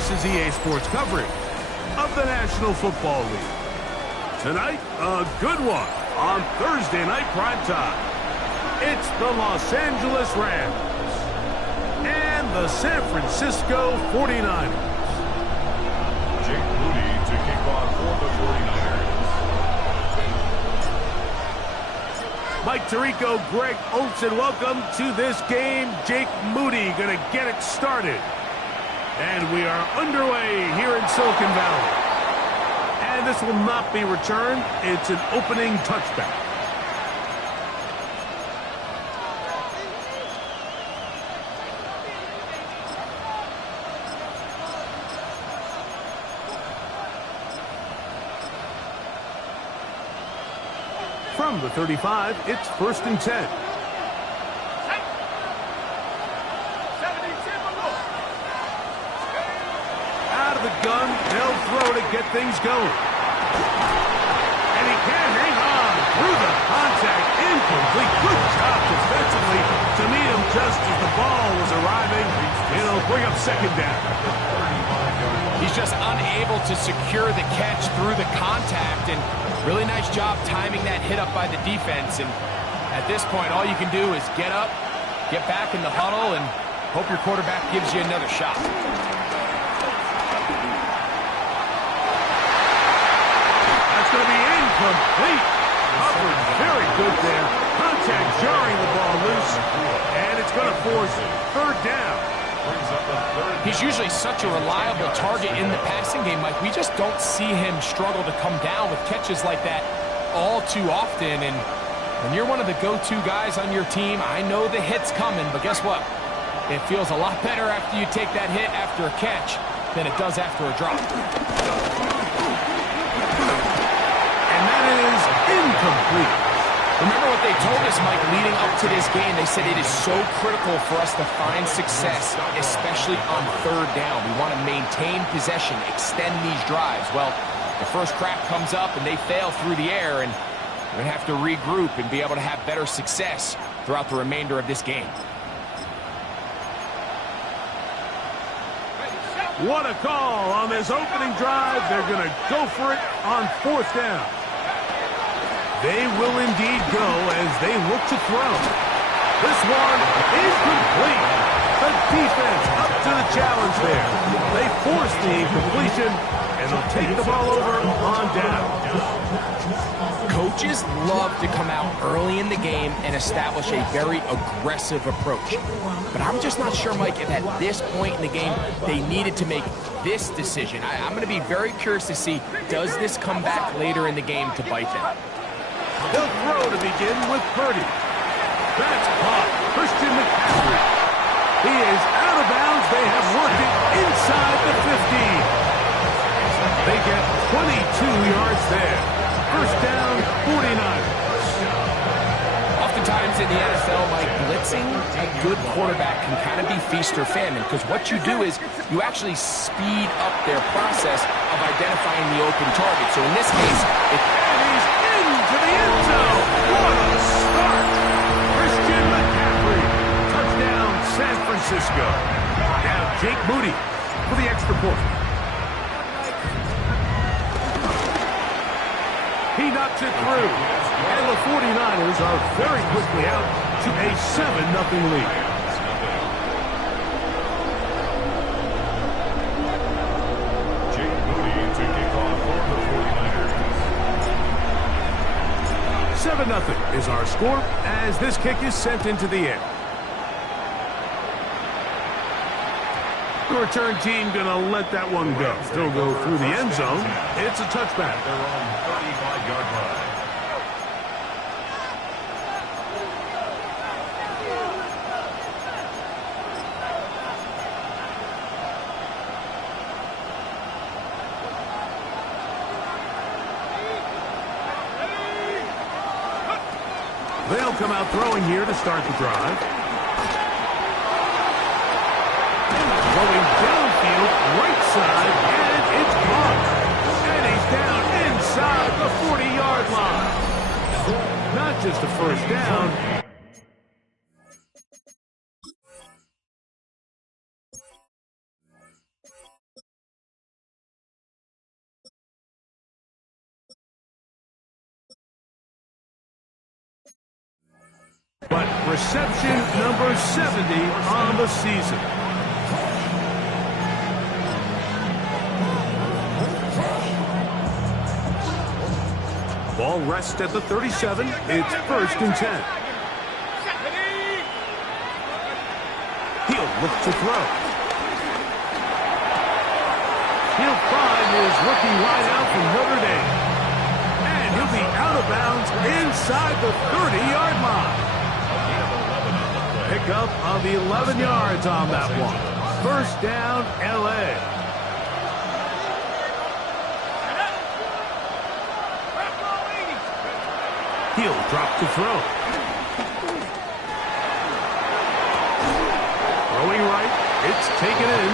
This is EA Sports coverage of the National Football League. Tonight, a good one on Thursday Night Primetime. It's the Los Angeles Rams and the San Francisco 49ers. Jake Moody to kick off for the 49ers. Mike Tirico, Greg Olsen, welcome to this game. Jake Moody going to get it started. And we are underway here in Silicon Valley. And this will not be returned. It's an opening touchback. From the 35, it's 1st and 10. Out of the gun, they'll throw to get things going. And he can't hang on through the contact. Incomplete. Good job defensively to meet him just as the ball was arriving. It'll bring up 2nd down. He's just unable to secure the catch through the contact, and really nice job timing that hit up by the defense. And at this point, all you can do is get up, get back in the huddle, and hope your quarterback gives you another shot. That's going to be incomplete. Covered very good there. Contact jarring the ball loose, and it's going to force 3rd down. He's usually such a reliable target in the passing game, Mike. We just don't see him struggle to come down with catches like that all too often. And when you're one of the go-to guys on your team, I know the hit's coming, but guess what? It feels a lot better after you take that hit after a catch than it does after a drop. And that is incomplete. Remember what they told us, Mike, leading up to this game. They said it is so critical for us to find success, especially on 3rd down. We want to maintain possession, extend these drives. Well, the first crack comes up and they fail through the air, and we're going to have to regroup and be able to have better success throughout the remainder of this game. What a call on this opening drive. They're going to go for it on 4th down. They will indeed go as they look to throw. This one is complete. The defense up to the challenge there. They force the incompletion, and they'll take the ball over on down. Coaches love to come out early in the game and establish a very aggressive approach. But I'm just not sure, Mike, if at this point in the game they needed to make this decision. I'm going to be very curious to see, does this come back later in the game to bite them? They'll throw to begin with Purdy. That's caught. Christian McCaffrey. He is out of bounds. They have worked it inside the 15. They get 22 yards there. 1st down, 49ers. Oftentimes in the NFL, Mike, blitzing a good quarterback can kind of be feast or famine, because what you do is you actually speed up their process of identifying the open target. So in this case, to the end zone. What a start. Christian McCaffrey. Touchdown, San Francisco. Now Jake Moody for the extra point. He knocks it through. And the 49ers are very quickly out to a 7-0 lead. Jake Moody to kick off for the 49ers. 7-0 is our score as this kick is sent into the air. The return team going to let that one go. Still go through the end zone. It's a touchback. They're on 35-yard line. They'll come out throwing here to start the drive. Going downfield, right side, and it's caught. And he's down inside the 40-yard line. Not just a 1st down, reception number 70 on the season. Ball rests at the 37. It's 1st and 10. He'll look to throw. He'll find his rookie wideout from Notre Dame. And he'll be out of bounds inside the 30-yard line. Pick up of 11 yards on that one. 1st down, L.A. He'll drop to throw. Throwing right. It's taken in.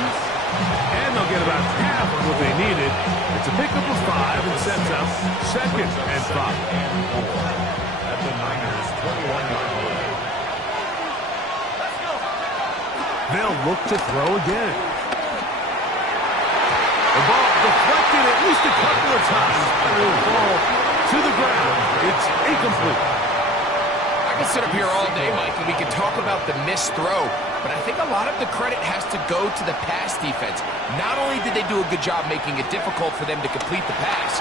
And they'll get about half of what they needed. It's a pickup of 5 and sets up 2nd and 5. At the Niners' 21-yard line. They'll look to throw again. The ball deflected at least a couple of times. It'll fall to the ground. It's incomplete. I could sit up here all day, Mike, and we could talk about the missed throw, but I think a lot of the credit has to go to the pass defense. Not only did they do a good job making it difficult for them to complete the pass,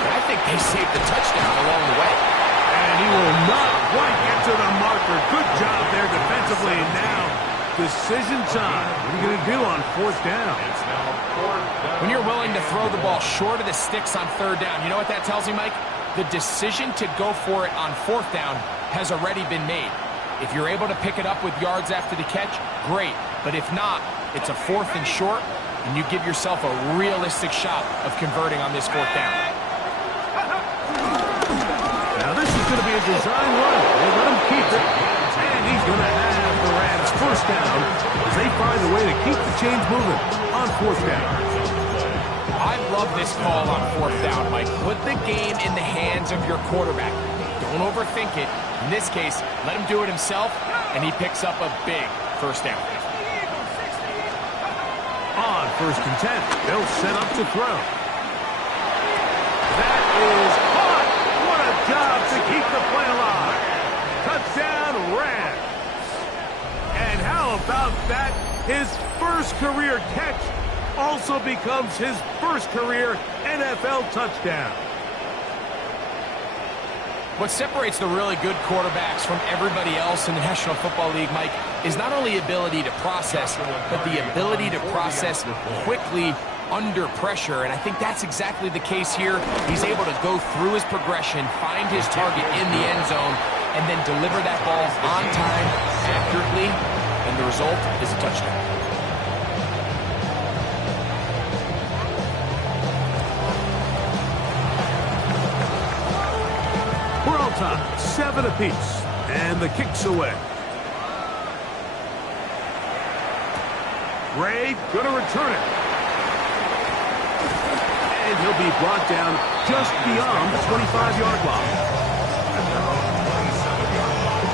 but I think they saved the touchdown along the way. And he will not quite get to the marker. Good job there defensively. Now, decision time. What are you going to do on 4th down? It's now 4th down. When you're willing to throw the ball short of the sticks on 3rd down, you know what that tells me, Mike? The decision to go for it on 4th down has already been made. If you're able to pick it up with yards after the catch, great. But if not, it's a 4th and short, and you give yourself a realistic shot of converting on this 4th down. Now this is going to be a design run. They let him keep it, and he's going to have the Rams 1st down as they find a way to keep the chains moving on 4th down. I love this call on 4th down, Mike. Put the game in the hands of your quarterback. Don't overthink it. In this case, let him do it himself, and he picks up a big 1st down. On 1st and 10, they'll set up to throw. That is caught. What a job to keep the play alive. Touchdown, Rams. And how about that? His 1st career catch also becomes his 1st career NFL touchdown. What separates the really good quarterbacks from everybody else in the National Football League, Mike, is not only ability to process, but the ability to process quickly under pressure. And I think that's exactly the case here. He's able to go through his progression, find his target in the end zone, and then deliver that ball on time, accurately, and the result is a touchdown. We're all tied, 7 apiece, and the kick's away. Ray gonna return it. And he'll be brought down just beyond the 25-yard line. At their own 27-yard line.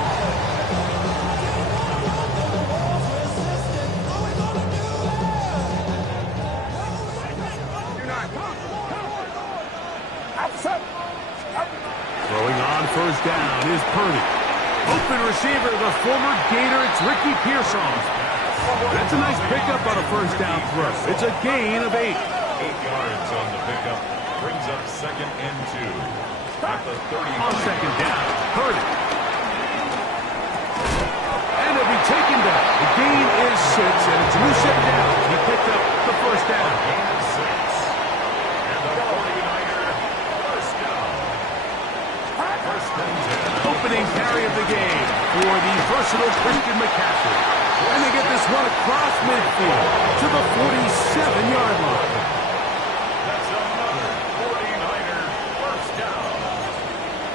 Throwing on 1st down is Purdy. Open receiver, the former Gator, it's Ricky Pearson. That's a nice pickup on a 1st down throw. It's a gain of 8. 8 yards on the pickup. Brings up 2nd and 2. At the 30. On 2nd down, Purdy. And he'll be taken down. The gain is 6, and it's Lucet down. He picked up the 1st down. Gain of 6. And the 49er 1st down. 1st and 10. Opening carry of the game for the versatile Christian McCaffrey. And they get this one across midfield to the 47-yard line. That's another 49er 1st down.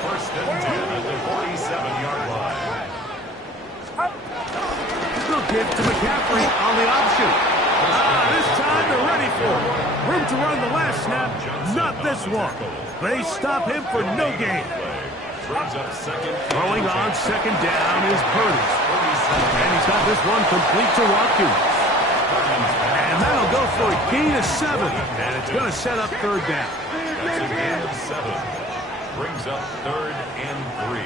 1st and 10 at the 47-yard line. They'll give to McCaffrey on the option. This time they're ready for it. Room to run the last snap, not this one. They stop him for no gain. Brings up 2nd. Throwing on 2nd down is Purdy. And he's got this one complete to Watkins. And that'll go for a gain of 7. And it's going to set up 3rd down. That's a gain of 7. Brings up 3rd and 3.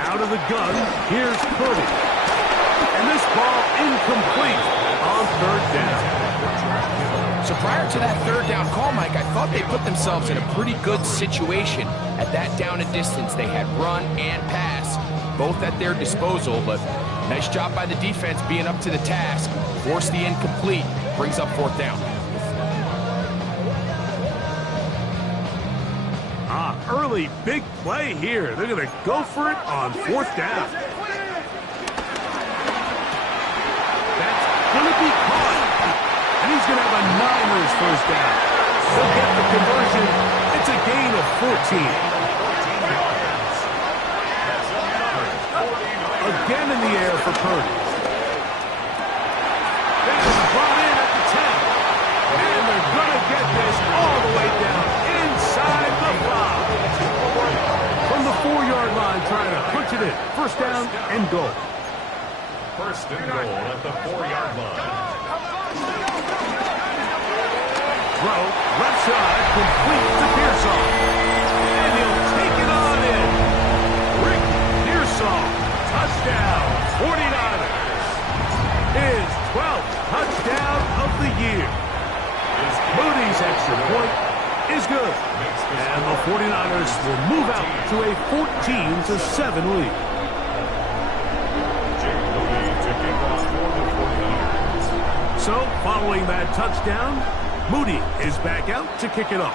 Out of the gun, here's Purdy. And this ball incomplete on third down. So prior to that third down call, Mike, I thought they put themselves in a pretty good situation at that down and distance. They had run and pass, both at their disposal, but nice job by the defense being up to the task. Force the incomplete, brings up fourth down. Early big play here. They're going to go for it on fourth down. That's going to be caught. And he's going to have a Niners first down. They'll get the conversion. It's a gain of 14. Again in the air for Purdy. That's brought in at the 10. And they're going to get this all the way down inside the 5. From the 4-yard line, trying to punch it in. First down and goal. First and goal at the 4-yard line. Throw, left side, complete to Pearsall. And he'll take it on in. Rick Pearsall, touchdown, 49ers. His 12th touchdown of the year. Moody's extra point is good. And the 49ers will move out to a 14-7 lead. So, following that touchdown, Moody is back out to kick it off.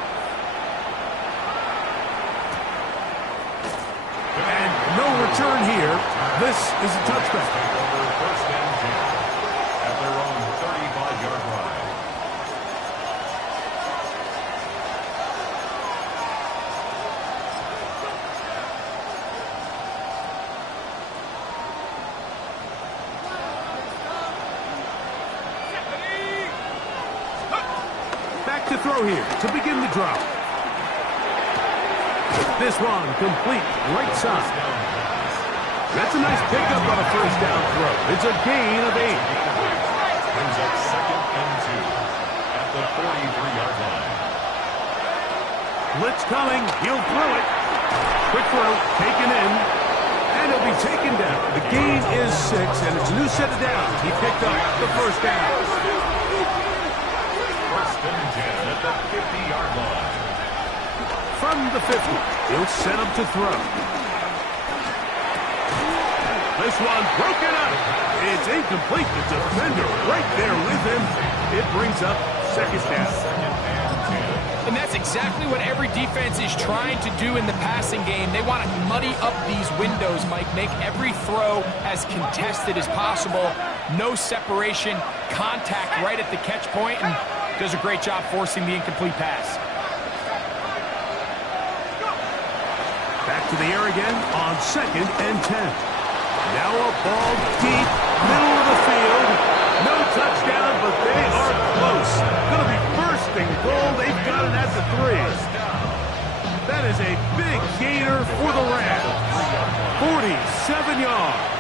And no return here. This is a touchback. First and 10 at their own 35-yard line. To throw here to begin the drive. This one complete right side. That's a nice pickup on a first down throw. It's a gain of 8. Brings up second and 2 at the 43-yard line. Blitz coming. He'll throw it. Quick throw taken in. And he'll be taken down. The gain is 6, and it's a new set of downs. He picked up the first down. First and 10 at the 50-yard line. From the 50, he'll set up to throw. This one broken up. It's incomplete. The defender right there with him. It brings up second down. And that's exactly what every defense is trying to do in the passing game. They want to muddy up these windows, Mike, make every throw as contested as possible. No separation, contact right at the catch point, and does a great job forcing the incomplete pass. Back to the air again on second and 10. Now a ball deep, middle of the field. No touchdown, but they are close. Going to be first and goal. They've got it at the 3. That is a big gainer for the Rams. 47 yards.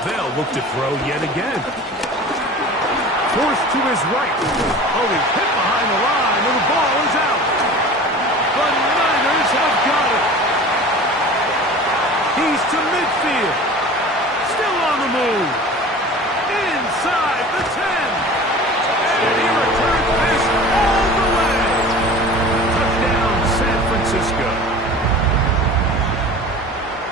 They'll look to throw yet again. Forced to his right. Oh, he's hit behind the line, and the ball is out. The Niners have got it. He's to midfield. Still on the move. Inside the 10. And he returns this all the way. Touchdown, San Francisco.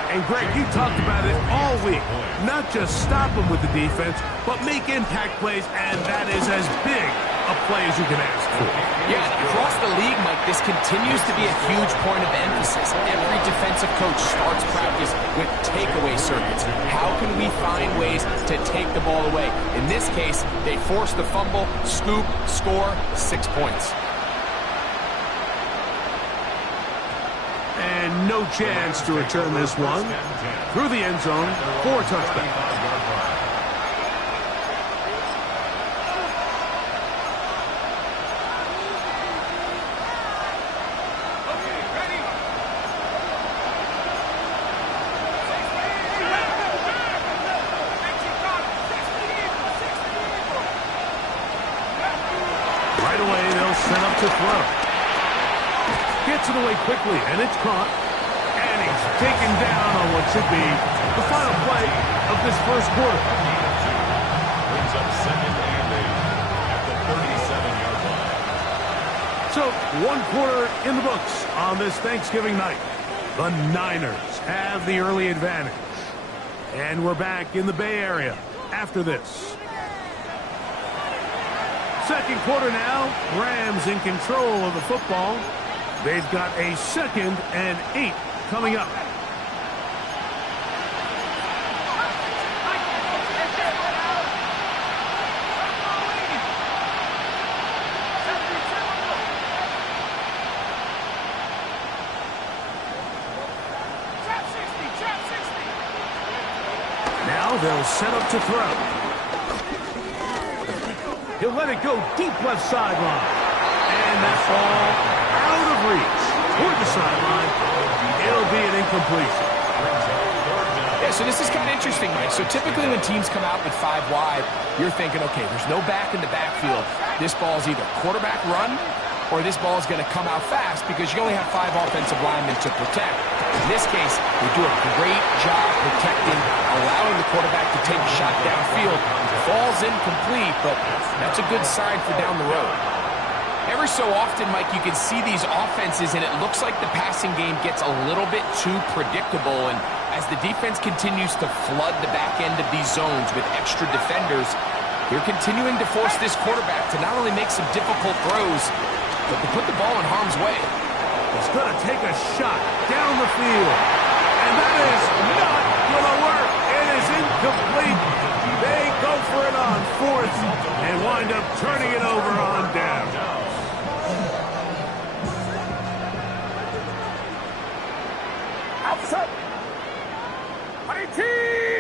And Greg, you talked about it all week. Not just stop them with the defense, but make impact plays, and that is as big a play as you can ask for. Yeah, across the league, Mike, this continues to be a huge point of emphasis. Every defensive coach starts practice with takeaway circuits. How can we find ways to take the ball away? In this case, they force the fumble, scoop, score, 6 points. And no chance to return this one. Through the end zone for a touchdown. set up to throw. Gets it away quickly, and it's caught. And he's taken down on what should be the final play of this first quarter. Brings up second and 8 at the 37-yard line. So, one quarter in the books on this Thanksgiving night. The Niners have the early advantage. And we're back in the Bay Area after this. Second quarter now. Rams in control of the football. They've got a 2nd and 8 coming up. Now they'll set up to throw. He'll let it go deep left sideline. And that ball out of reach toward the sideline. It'll be an incompletion. Yeah, so this is kind of interesting, Mike. So typically when teams come out with 5 wide, you're thinking, okay, there's no back in the backfield. This ball is either quarterback run or this ball is going to come out fast because you only have 5 offensive linemen to protect. In this case, they do a great job protecting, allowing the quarterback to take a shot downfield. Falls incomplete, but that's a good sign for down the road. Every so often, Mike, you can see these offenses, and it looks like the passing game gets a little bit too predictable. And as the defense continues to flood the back end of these zones with extra defenders, they're continuing to force this quarterback to not only make some difficult throws, but to put the ball in harm's way. He's going to take a shot down the field. And that is not going to work. It is incomplete. They go for it on 4th and wind up turning it over on down. Outside.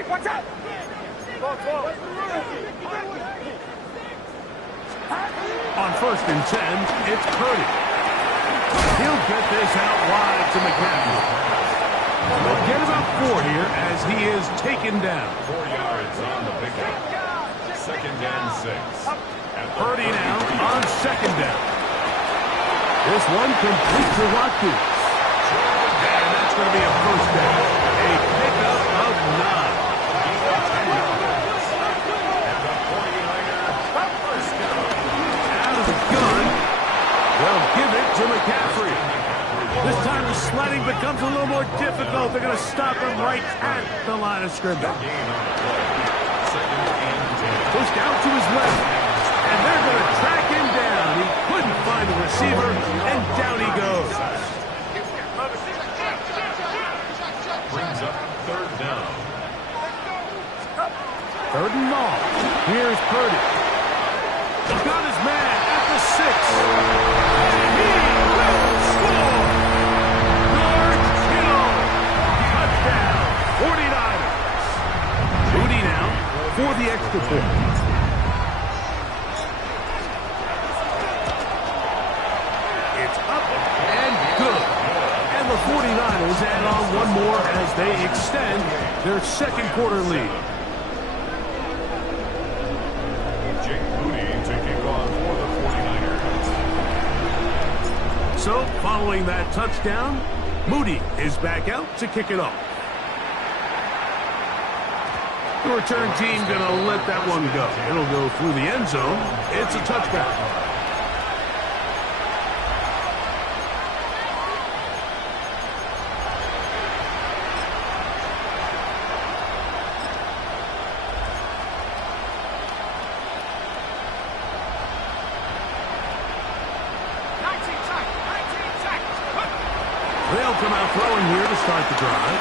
Watch out. On 1st and 10, it's Purdy. He'll get this out wide to McCaffrey. They'll get about 4 here as he is taken down. 4 yards on the pickup. 2nd and 6. Purdy now on 2nd down. This one complete to Watkins. And that's going to be a 1st down. A pickup of 9. Out of the gun. They'll give it to McCaffrey. This time the sliding becomes a little more difficult. They're going to stop him right at the line of scrimmage. Pushed out to his left, and they're going to track him down. He couldn't find the receiver, and down he goes. Brings up 3rd down. 3rd and long. Here's Purdy. He's got his man at the 6. And he will score. George Kittle. Touchdown. 49ers. Moody now for the extra point. It's up and good. And the 49ers add on one more as they extend their 2nd quarter lead. Jake Moody to kick off for the 49ers. So, following that touchdown, Moody is back out to kick it off. The return team going to let that one go. It'll go through the end zone. It's a touchdown. They'll come out throwing here to start the drive.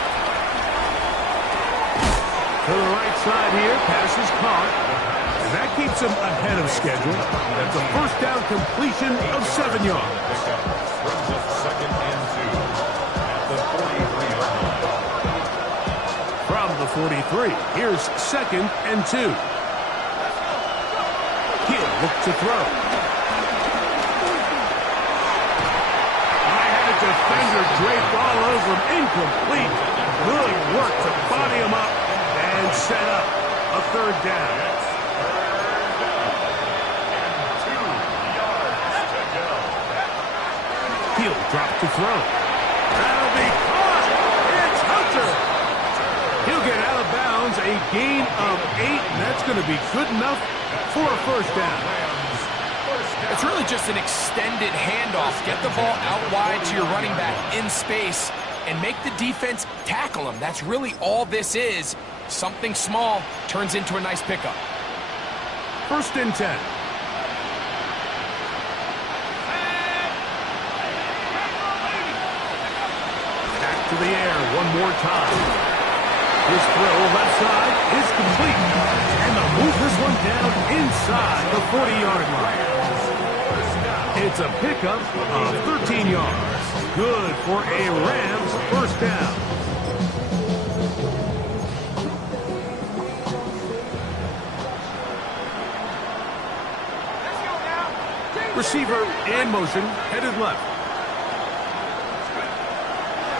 To the right side here, pass is caught. And that keeps him ahead of schedule. That's a 1st down completion of 7 yards. Brings up 2nd and 2 at the 43-yard line. From the 43, here's 2nd and 2. He'll look to throw. Defender draped all over him. Incomplete. Good work to body him up and set up a 3rd down. 2 yards to go. He'll drop to throw. That'll be caught. It's Hunter. He'll get out of bounds, a gain of 8, and that's going to be good enough for a first down. It's really just an extended handoff. Get the ball out wide to your running back in space and make the defense tackle him. That's really all this is. Something small turns into a nice pickup. First and 10. Back to the air one more time. His throw left side is complete. And they'll move this one down inside the 40-yard line. It's a pickup of 13 yards. Good for a Rams first down. Receiver in motion, headed left.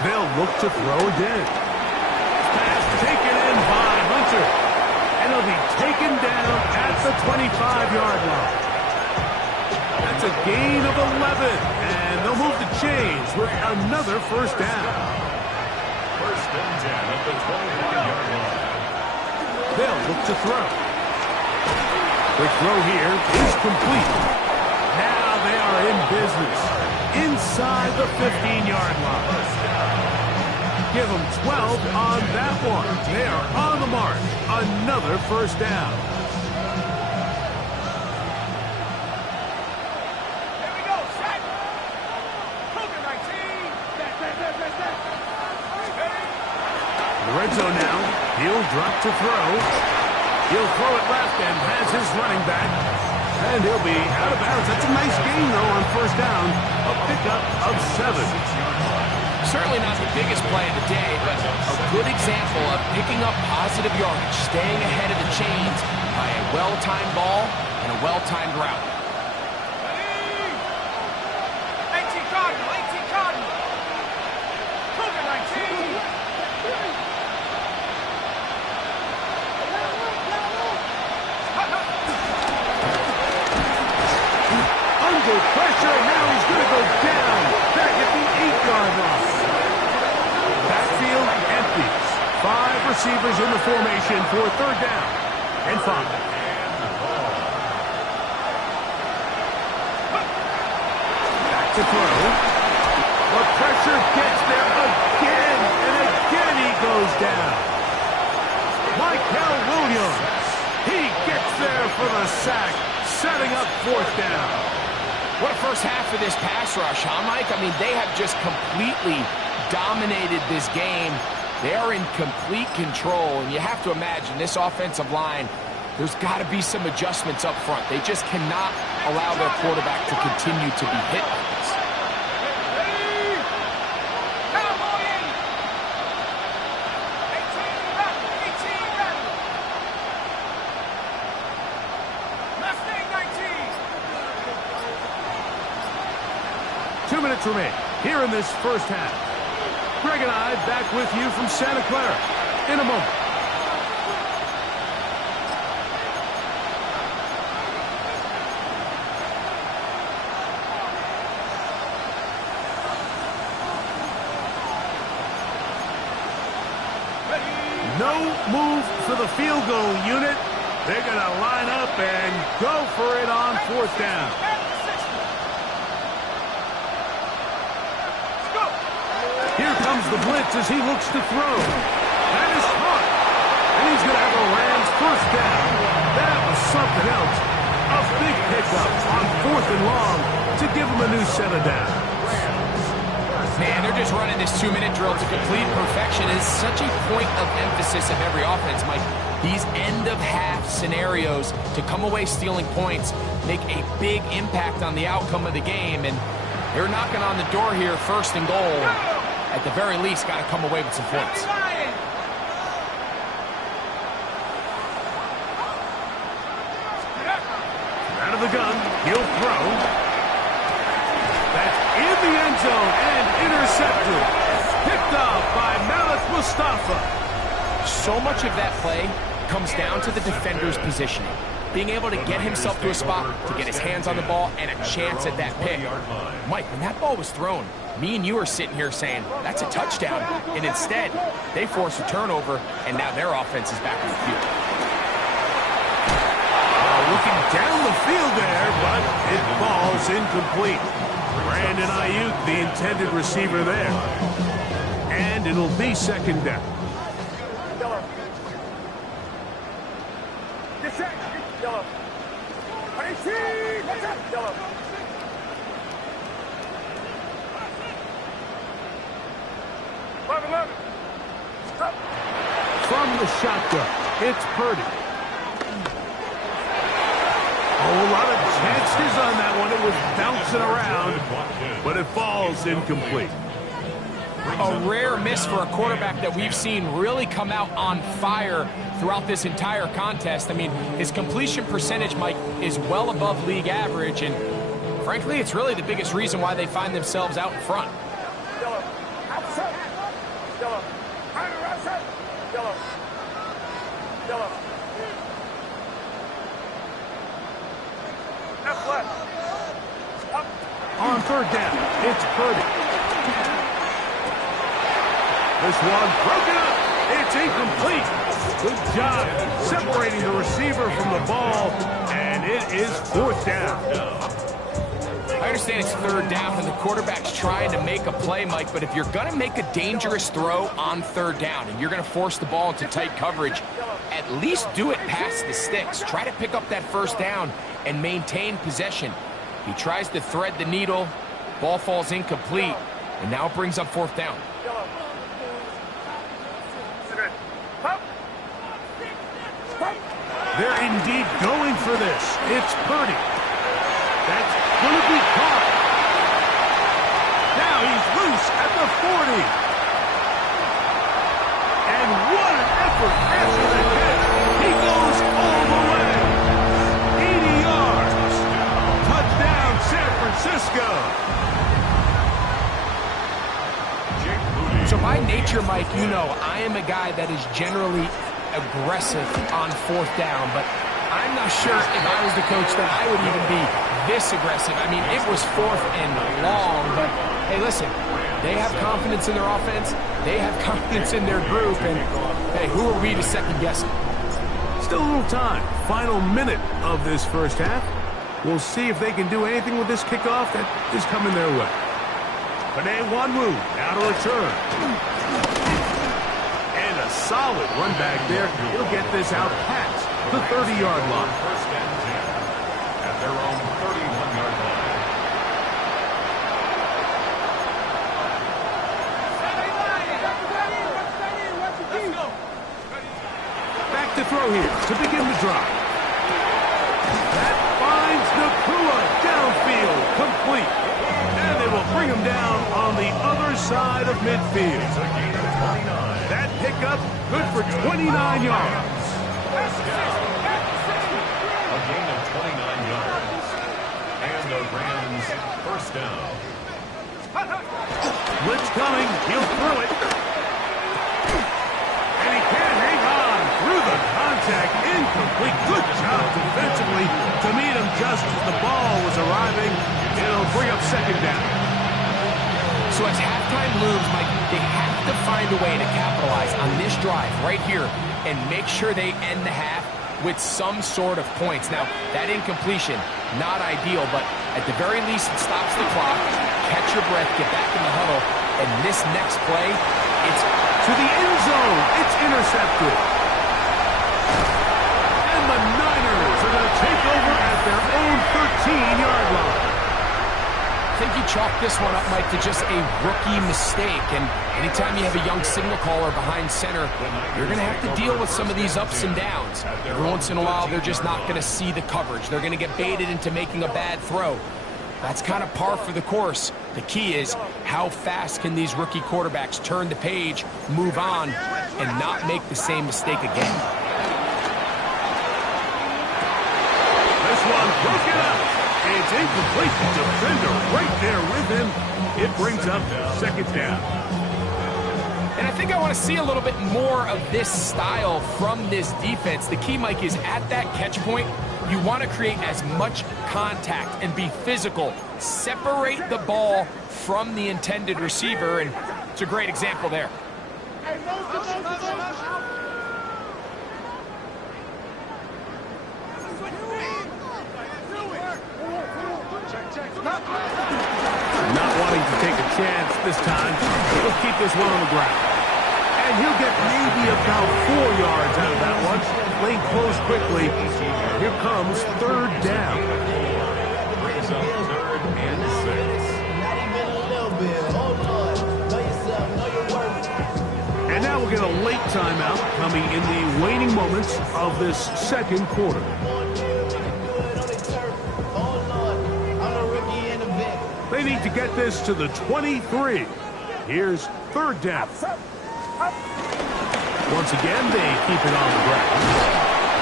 They'll look to throw again. Pass taken in by Hunter. And he'll be taken down at the 25-yard line. That's a gain of 11. And they'll move the chains with another first down. First and 10 at the 25-yard line. They'll look to throw. Quick throw here is complete. Now they are in business inside the 15-yard line. Give them 12 on that one. They are on the mark. Another first down. Here we go. Set. Cougar 19. The red zone now. He'll drop to throw. He'll throw it left and has his running back. And he'll be out of bounds. That's a nice gain, though, on first down. A pickup of 7. Certainly not the biggest play of the day, but a good example of picking up positive yardage, staying ahead of the chains by a well-timed ball and a well-timed route. 18 Cardinal. 18 Cardinal. Cougar 19. Under pressure, and now he's going to go down back at the 8-yard line. Backfield empty. 5 receivers in the formation for third down and 5. Back to throw. The pressure gets there again, and again he goes down. Michael Williams. He gets there for the sack, setting up fourth down. What a first half of this pass rush, huh, Mike? I mean, they have just completely dominated this game. They are in complete control, and you have to imagine this offensive line, there's got to be some adjustments up front. They just cannot allow their quarterback to continue to be hit like this. Cowboy 80. 18 Rebel. Mustang 19. 2 minutes remain here in this first half. Greg and I back with you from Santa Clara in a moment. No move for the field goal unit. They're going to line up and go for it on fourth down. Here comes the blitz as he looks to throw. That is caught. And he's going to have a Rams first down. That was something else. A big pickup on fourth and long to give him a new set of downs. Man, they're just running this 2-minute drill to complete perfection. It's such a point of emphasis of every offense, Mike. These end-of-half scenarios to come away stealing points make a big impact on the outcome of the game. And they're knocking on the door here, first and goal. At the very least, got to come away with some points. Out of the gun, he'll throw. That's in the end zone and intercepted. Picked off by Malik Mustafa. So much of that play comes down to the defender's positioning. being able to get himself to a spot, to get his hands on the ball, and a chance at that pick. Mike, when that ball was thrown, me and you are sitting here saying, that's a touchdown. And instead, they force a turnover, and now their offense is back on the field. Looking down the field there, but it falls incomplete. Brandon Ayuk, the intended receiver there. And it'll be second down. From the shotgun, it's Purdy. A lot of chances on that one. It was bouncing around, but it falls incomplete. A rare miss for a quarterback that we've seen really come out on fire throughout this entire contest. I mean, his completion percentage, Mike, is well above league average, and frankly, it's really the biggest reason why they find themselves out in front. On third down, it's Purdy. This one broken up. It's incomplete. Good job separating the receiver from the ball, and it is fourth down. I understand it's third down and the quarterback's trying to make a play, Mike, but if you're going to make a dangerous throw on third down and you're going to force the ball into tight coverage, at least do it past the sticks. Try to pick up that first down and maintain possession. He tries to thread the needle, ball falls incomplete, and now it brings up fourth down. They're indeed going for this. It's Purdy. That's going to be caught. Now he's loose at the 40. And what an effort after the hit. He goes all the way. 80 yards. Touchdown, San Francisco. So by nature, Mike, you know, I am a guy that is generally aggressive on fourth down, but I'm not sure if I was the coach that I would even be this aggressive. I mean, it was fourth and long, but hey, listen, they have confidence in their offense, they have confidence in their group, and hey, who are we to second guess it? Still a little time. Final minute of this first half. We'll see if they can do anything with this kickoff that is coming their way. Penei Wanwu now to return. And a solid run back there. He'll get this out past the 30-yard line. First and 10 at their own 31-yard line. Back to throw here to begin the drive. That finds Nakua downfield, complete. And they will bring him down on the other side of midfield. That pickup good for 29 yards. A gain of 29 yards. And the Rams first down. Blitz coming. He'll throw it. And he can't hang on through the contact. Incomplete. Good job defensively to meet him just as the ball was arriving. It'll bring up second down. So as halftime looms, Mike, they have to find a way to capitalize on this drive right here and make sure they end the half with some sort of points. Now, that incompletion, not ideal, but at the very least, it stops the clock. Catch your breath, get back in the huddle, and this next play, it's to the end zone. It's intercepted. And the Niners are going to take over at their own 13-yard line. I think you chalk this one up, Mike, to just a rookie mistake. And anytime you have a young signal caller behind center, you're going to have to deal with some of these ups and downs. Every once in a while, they're just not going to see the coverage. They're going to get baited into making a bad throw. That's kind of par for the course. The key is how fast can these rookie quarterbacks turn the page, move on, and not make the same mistake again. This one broken up. It's incomplete. Defender right there with him. It brings up second down. And I think I want to see a little bit more of this style from this defense. The key, Mike, is at that catch point, You want to create as much contact and be physical. Separate the ball from the intended receiver, and it's a great example there. Not wanting to take a chance this time, he'll keep this one on the ground. And he'll get maybe about 4 yards out of that one. Playing close quickly. Here comes third down. Brings up 3rd and 6. And now we'll get a late timeout coming in the waning moments of this second quarter. They need to get this to the 23. Here's third down. Once again, they keep it on the ground.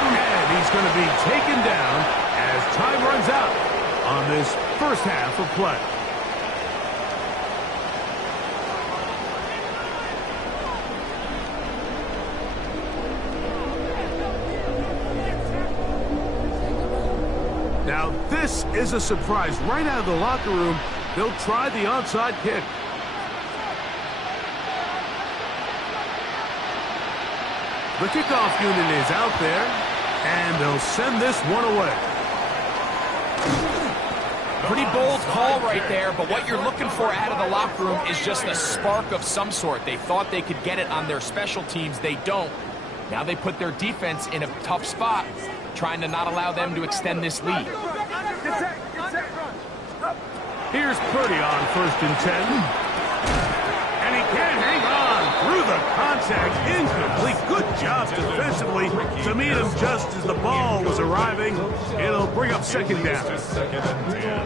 And he's going to be taken down as time runs out on this first half of play. Now, this is a surprise. Right out of the locker room, they'll try the onside kick. The kickoff unit is out there, and they'll send this one away. Pretty bold call right there, but what you're looking for out of the locker room is just a spark of some sort. They thought they could get it on their special teams. They don't. Now they put their defense in a tough spot, trying to not allow them to extend this lead. Here's Purdy on 1st and 10. And he can't hang on through the contact. Incomplete. Good job defensively to meet him just as the ball was arriving. It'll bring up second down. 2nd and 10.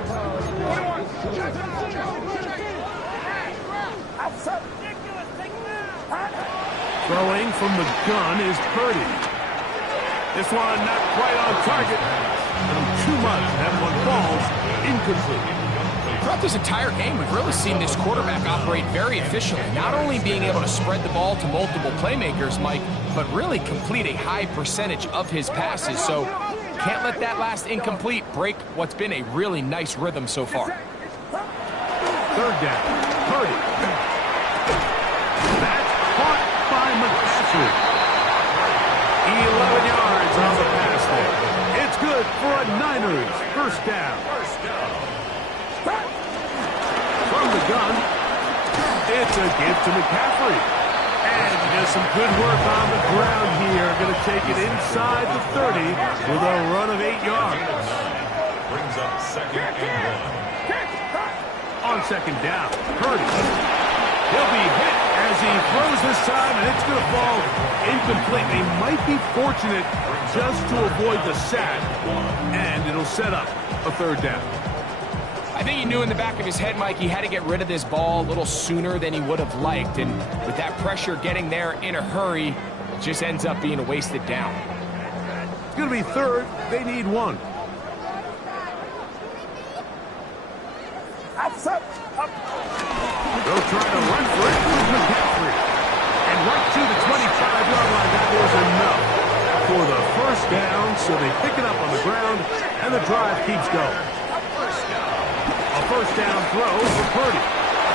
Throwing from the gun is Purdy. This one not quite on target. Too much. That one falls incomplete. Throughout this entire game, we've really seen this quarterback operate very efficiently, not only being able to spread the ball to multiple playmakers, Mike, but really complete a high percentage of his passes. So can't let that last incomplete break what's been a really nice rhythm so far. Third down. Purdy. That's caught by McCaffrey. 11 yards on the pass there. It's good for a Niners first down. From the gun, it's a give to McCaffrey. And he does some good work on the ground here. Going to take it inside the 30 with a run of 8 yards. Brings up 2nd and 1. On second down, Purdy. He'll be hit as he throws this time, and it's going to fall incomplete. They might be fortunate just to avoid the sack, and it'll set up a third down. I think he knew in the back of his head, Mike, he had to get rid of this ball a little sooner than he would have liked. And with that pressure getting there in a hurry, it just ends up being a wasted down. It's going to be third. They need one. They'll try to run for it with McCaffrey. And right to the 25-yard line, that was enough for the first down. So they pick it up on the ground, and the drive keeps going. A first down throw for Purdy.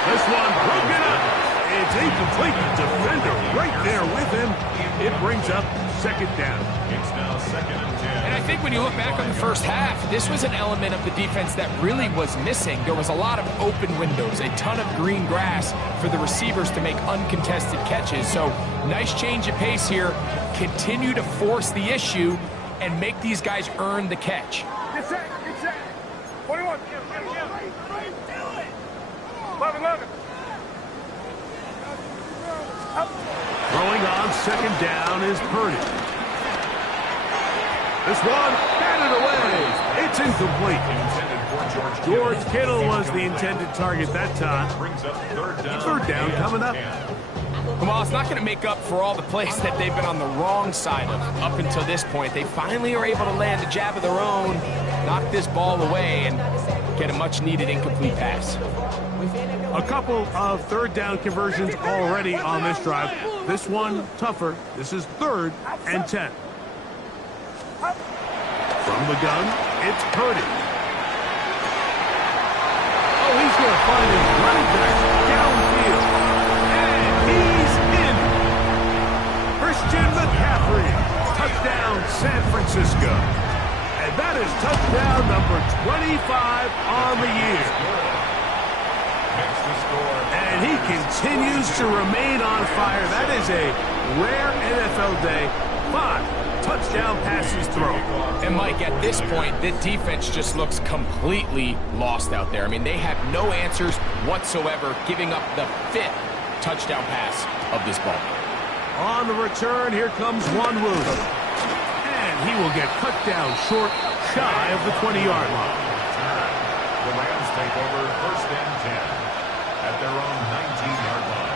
This one broken up. It's incomplete. Defender right there with him. It brings up second down. It's now 2nd and 10. And I think when you look back on the first half, this was an element of the defense that really was missing. There was a lot of open windows, a ton of green grass for the receivers to make uncontested catches. So nice change of pace here. Continue to force the issue and make these guys earn the catch. 21. 11. Throwing on second down is Purdy. This one batted away. It's incomplete. George Kittle was the intended target that time. Brings up third down. Third down coming up. Well, it's not going to make up for all the plays that they've been on the wrong side of up until this point. They finally are able to land a jab of their own, knock this ball away, and get a much-needed incomplete pass. A couple of third down conversions already on this drive. This one tougher. This is 3rd and 10. From the gun, it's Purdy. Oh, he's going to find his running back downfield. And he's in. Christian McCaffrey. Touchdown, San Francisco. And that is touchdown number 25 on the year. And he continues to remain on fire. That is a rare NFL day. 5 touchdown passes thrown. And Mike, at this point, the defense just looks completely lost out there. I mean, they have no answers whatsoever, giving up the 5th touchdown pass of this ball. On the return, here comes Nwanwu. And he will get cut down short, shy of the 20-yard line. The Rams take over 1st and 10 at their own 19-yard line.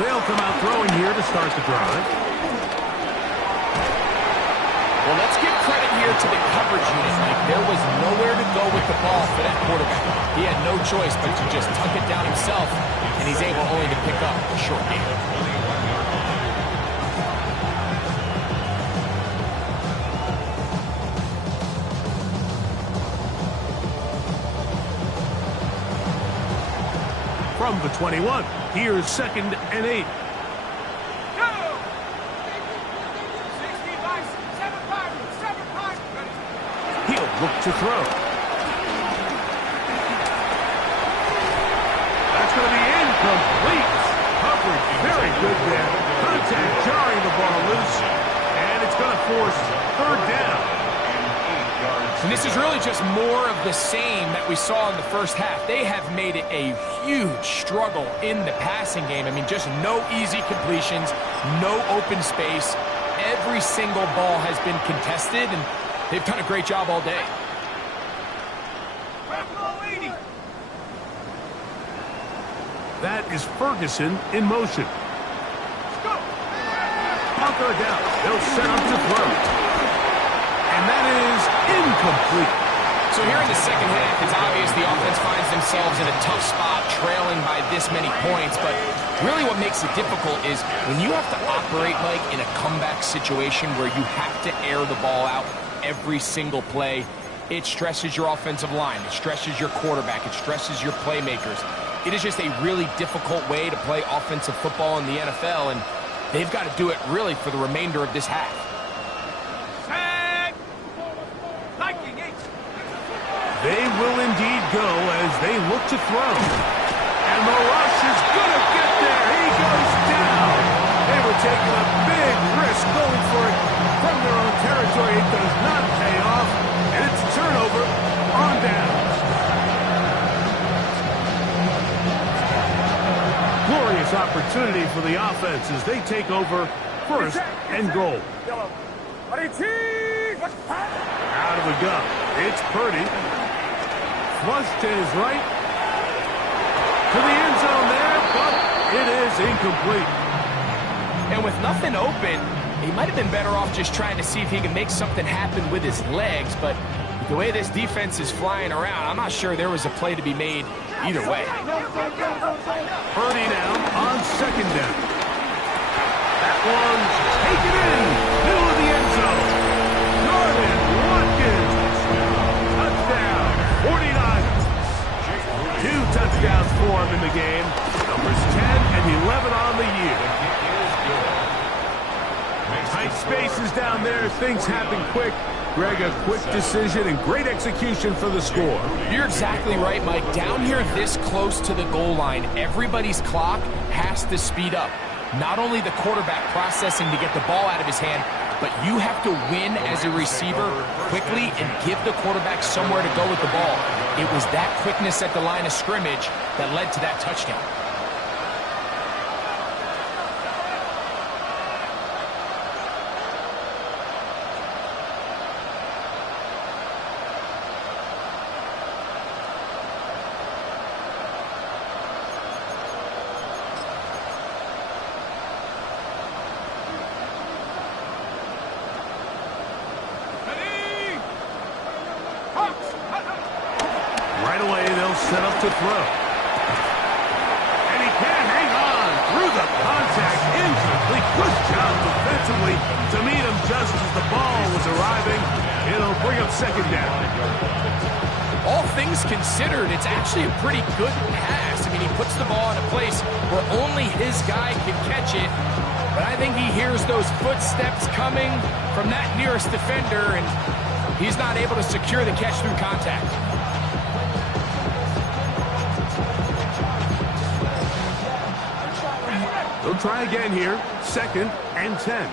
They'll come out throwing here to start the drive. Well, let's give credit here to the coverage unit, Mike. There was nowhere to go with the ball for that quarterback. He had no choice but to just tuck it down himself, and he's able only to pick up a short gain. From the 21, here's 2nd and 8. He'll look to throw. That's going to be incomplete. Coverage very good there. Contact jarring the ball loose. And it's going to force 3rd down. And this is really just more of the same that we saw in the first half. They have made it a huge struggle in the passing game. I mean, just no easy completions, no open space. Every single ball has been contested, and they've done a great job all day. That is Ferguson in motion. Bunker down. They'll set up to throw. And that is incomplete. So here in the second half, it's obvious the offense finds themselves in a tough spot, trailing by this many points. But really what makes it difficult is when you have to operate, Mike, in a comeback situation where you have to air the ball out every single play, it stresses your offensive line. It stresses your quarterback. It stresses your playmakers. It is just a really difficult way to play offensive football in the NFL, and they've got to do it really for the remainder of this half. They will indeed go as they look to throw. And the rush is going to get there. He goes down. They were taking a big risk going for it from their own territory. It does not pay off. And it's a turnover on downs. Glorious opportunity for the offense as they take over 1st and goal. Out of the gun. It's Purdy. Flush to his right. To the end zone there, but It is incomplete. And with nothing open, he might have been better off just trying to see if he can make something happen with his legs, but the way this defense is flying around, I'm not sure there was a play to be made either way. Purdy now on second down. That one's taken in, middle of the end zone. Jordan Watkins, touchdown, 49ers. 2 touchdowns for him in the game. Numbers 10 and 11 on the year. Tight spaces down there. Things happen quick. Greg, a quick decision and great execution for the score. You're exactly right, Mike. Down here this close to the goal line, everybody's clock has to speed up. Not only the quarterback processing to get the ball out of his hand, but you have to win as a receiver quickly and give the quarterback somewhere to go with the ball. It was that quickness at the line of scrimmage that led to that touchdown. Right away, they'll set up to throw. And he can't hang on through the contact. Incomplete. Good job defensively to meet him just as the ball was arriving. It'll bring up second down. All things considered, it's actually a pretty good pass. I mean, he puts the ball in a place where only his guy can catch it. But I think he hears those footsteps coming from that nearest defender, and he's not able to secure the catch through contact. They'll try again here. 2nd and 10.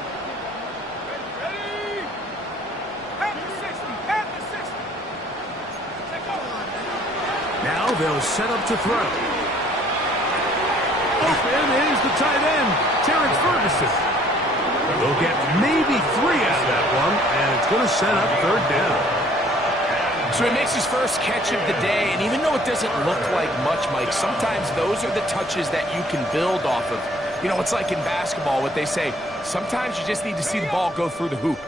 Now they'll set up to throw. Open is the tight end, Terrence Ferguson. They'll get maybe 3 out of that one, and it's going to set up third down. So he makes his first catch of the day, and even though it doesn't look like much, Mike, sometimes those are the touches that you can build off of. You know, it's like in basketball, what they say, sometimes you just need to see the ball go through the hoop.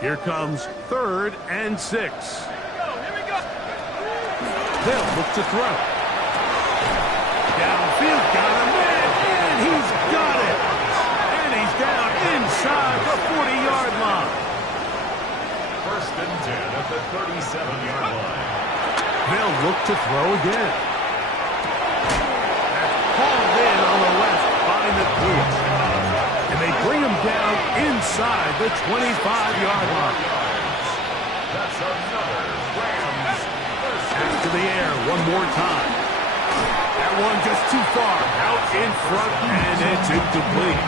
Here comes 3rd and 6. They'll look to throw. Downfield, got him in, and he's got it. And he's down inside the 40-yard line. 1st and 10 at the 37-yard line. They'll look to throw again. That's hauled in on the left by McCool. And they bring him down inside the 25-yard line. That's another Rams first. Back to the air one more time. That one just too far. Out in front, and it's incomplete.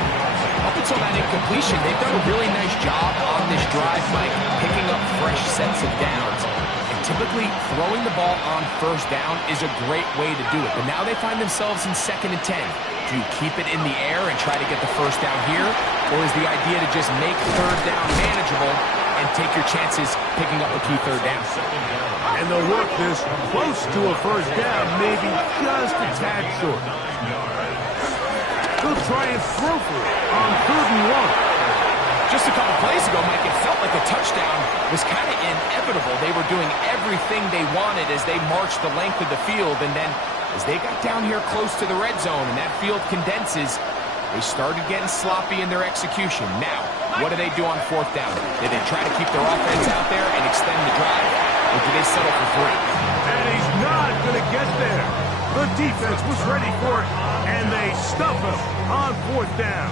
Up until that incompletion, they've done a really nice job on this drive, Mike, picking up fresh sets of downs. And typically, throwing the ball on 1st down is a great way to do it. But now they find themselves in 2nd and 10. Do you keep it in the air and try to get the 1st down here? Or is the idea to just make 3rd down manageable and take your chances picking up a key 3rd down? And they'll work this close to a 1st down, maybe just a tad short. They'll try and throw for it on 3rd and 1. Just a couple plays ago, Mike, it felt like a touchdown was kind of inevitable. They were doing everything they wanted as they marched the length of the field, and then as they got down here close to the red zone and that field condenses, they started getting sloppy in their execution. Now, what do they do on 4th down? Do they try to keep their offense out there and extend the drive, or do they settle for 3? And he's not going to get there. The defense was ready for it, and they stuff him on 4th down.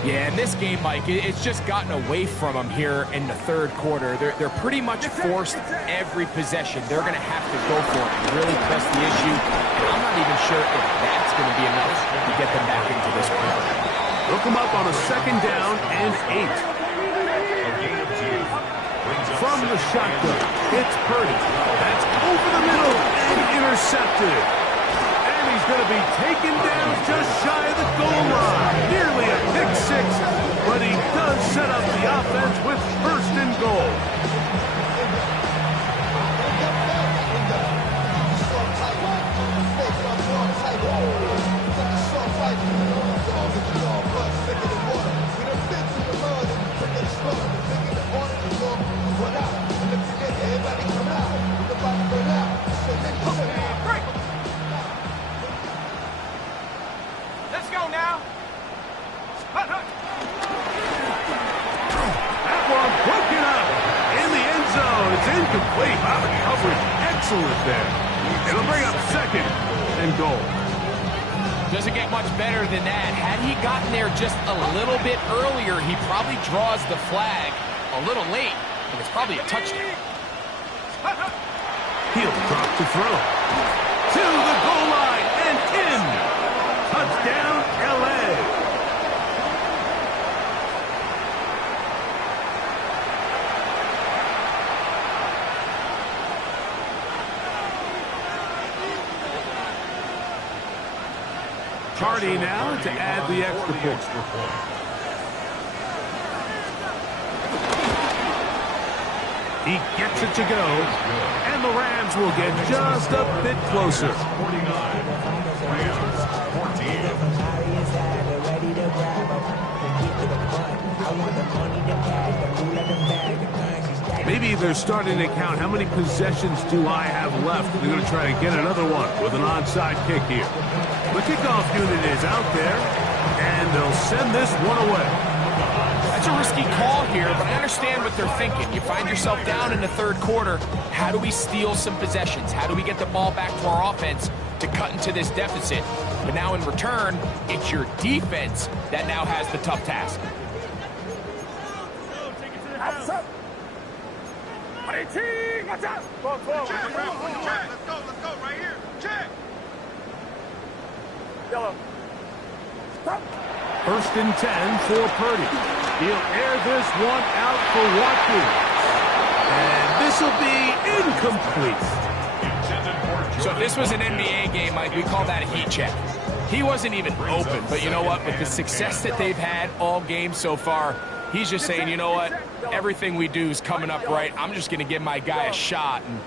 Yeah, in this game, Mike, it's just gotten away from them here in the 3rd quarter. They're pretty much forced every possession. They're going to have to go for it and really press the issue. And I'm not even sure if that's going to be enough to get them back into this quarter. They'll come up on a 2nd down and 8. From the shotgun, it's Purdy. That's over the middle and intercepted. And he's going to be taken down just shy of the goal line. Nearly a pick 6, but he does set up the offense with 1st and goal. That one broken up in the end zone. It's incomplete. Wow, the coverage excellent there. It'll bring up second and goal. Doesn't get much better than that. Had he gotten there just a little bit earlier, he probably draws the flag a little late, and it's probably a touchdown. He'll drop to throw. To the goal line and in. Touchdown, L.A. Hardy now to add the extra point. He gets it to go, and the Rams will get just a bit closer. 49. Rams 14. Maybe they're starting to count how many possessions do I have left. They're going to try to get another one with an onside kick here. The kickoff unit is out there, and they'll send this one away. That's a risky call here, but I understand what they're thinking. You find yourself down in the third quarter. How do we steal some possessions? How do we get the ball back to our offense to cut into this deficit? But now in return, it's your defense that now has the tough task. Watch out! Ball forward. Check. Let's go right here. Check. Yellow. Stop. First and 10 for Purdy. He'll air this one out for Watkins. And this will be incomplete. So if this was an NBA game, Mike, we call that a heat check. He wasn't even open, but you know what? With the success that they've had all game so far, he's just saying, you know what? Everything we do is coming up right. I'm just going to give my guy a shot. And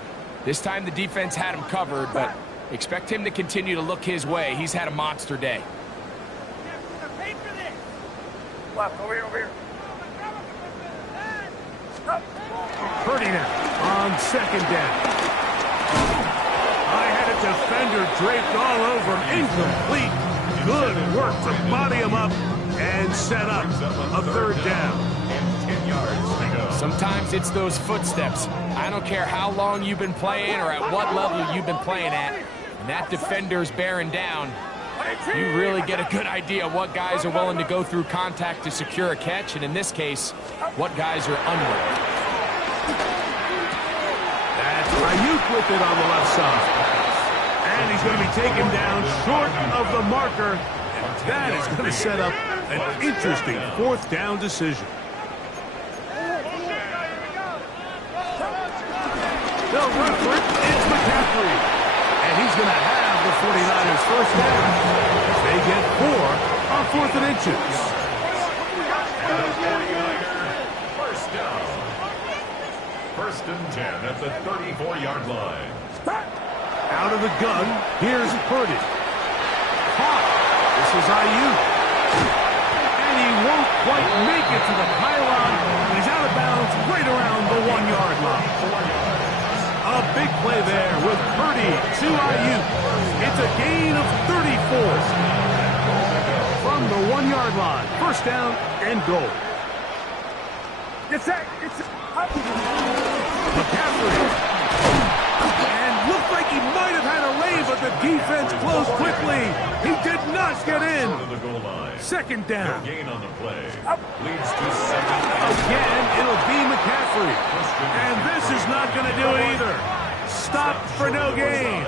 this time the defense had him covered, but expect him to continue to look his way. He's had a monster day. Left, over here. Purdy now on second down. I had a defender draped all over him. Incomplete. Good work to body him up and set up a third down. 10 yards to go. Sometimes it's those footsteps. I don't care how long you've been playing or at what level you've been playing at. And that defender's bearing down. You really get a good idea of what guys are willing to go through contact to secure a catch, and in this case, what guys are unwilling. That's Ayuk with it on the left side. And he's going to be taken down short of the marker. And that is going to set up an interesting fourth down decision. They'll run for it. It's McCaffrey. And he's going to have the 49ers first down. They get 4 on 4th and inches. First down. First and 10 at the 34-yard line. Out of the gun, here's Purdy. Caught. This is Ayuk. And he won't quite make it to the pylon. He's out of bounds right around the 1-yard line. A big play there with Purdy to Ayuk. It's a gain of 34. From the 1-yard line. First down and goal. McCaffrey. And looked like he might have had a lane, but the defense closed quickly. He did not get in. To the goal line. Second down. Gain on the play. Leads to second. Again, it'll be McCaffrey. And this is not going to do it either. Stop for no gain.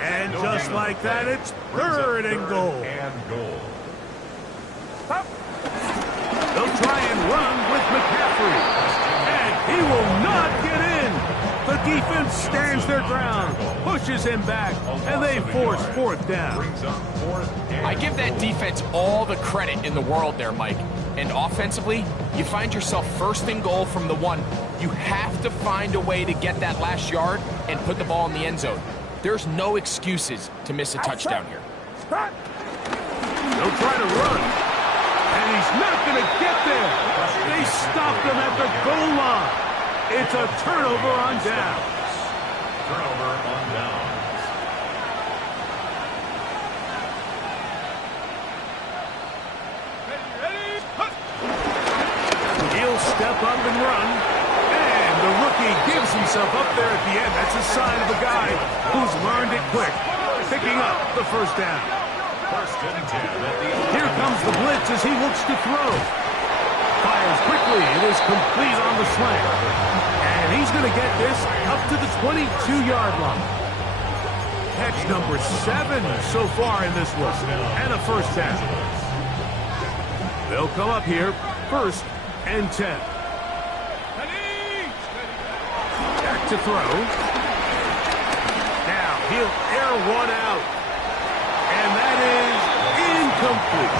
And just like that, it's third and goal. They'll try and run with McCaffrey. And he will not get in. The defense stands their ground, pushes him back, and they force fourth down. I give that defense all the credit in the world there, Mike. And offensively, you find yourself first and goal from the 1. You have to find a way to get that last yard and put the ball in the end zone. There's no excuses to miss a touchdown here. They'll try to run, and he's not going to get there. They stopped him at the goal line. It's a turnover on downs. Turnover on downs. step up and run. And the rookie gives himself up there at the end. That's a sign of a guy who's learned it quick, picking up the first down. First and 10 at the line. Here comes the blitz as he looks to throw. Fires quickly. It is complete on the slant. And he's going to get this up to the 22-yard line. Catch number 7 so far in this one. And a first down. They'll come up here, first and 10. Back to throw. Now he'll air one out. And that is incomplete.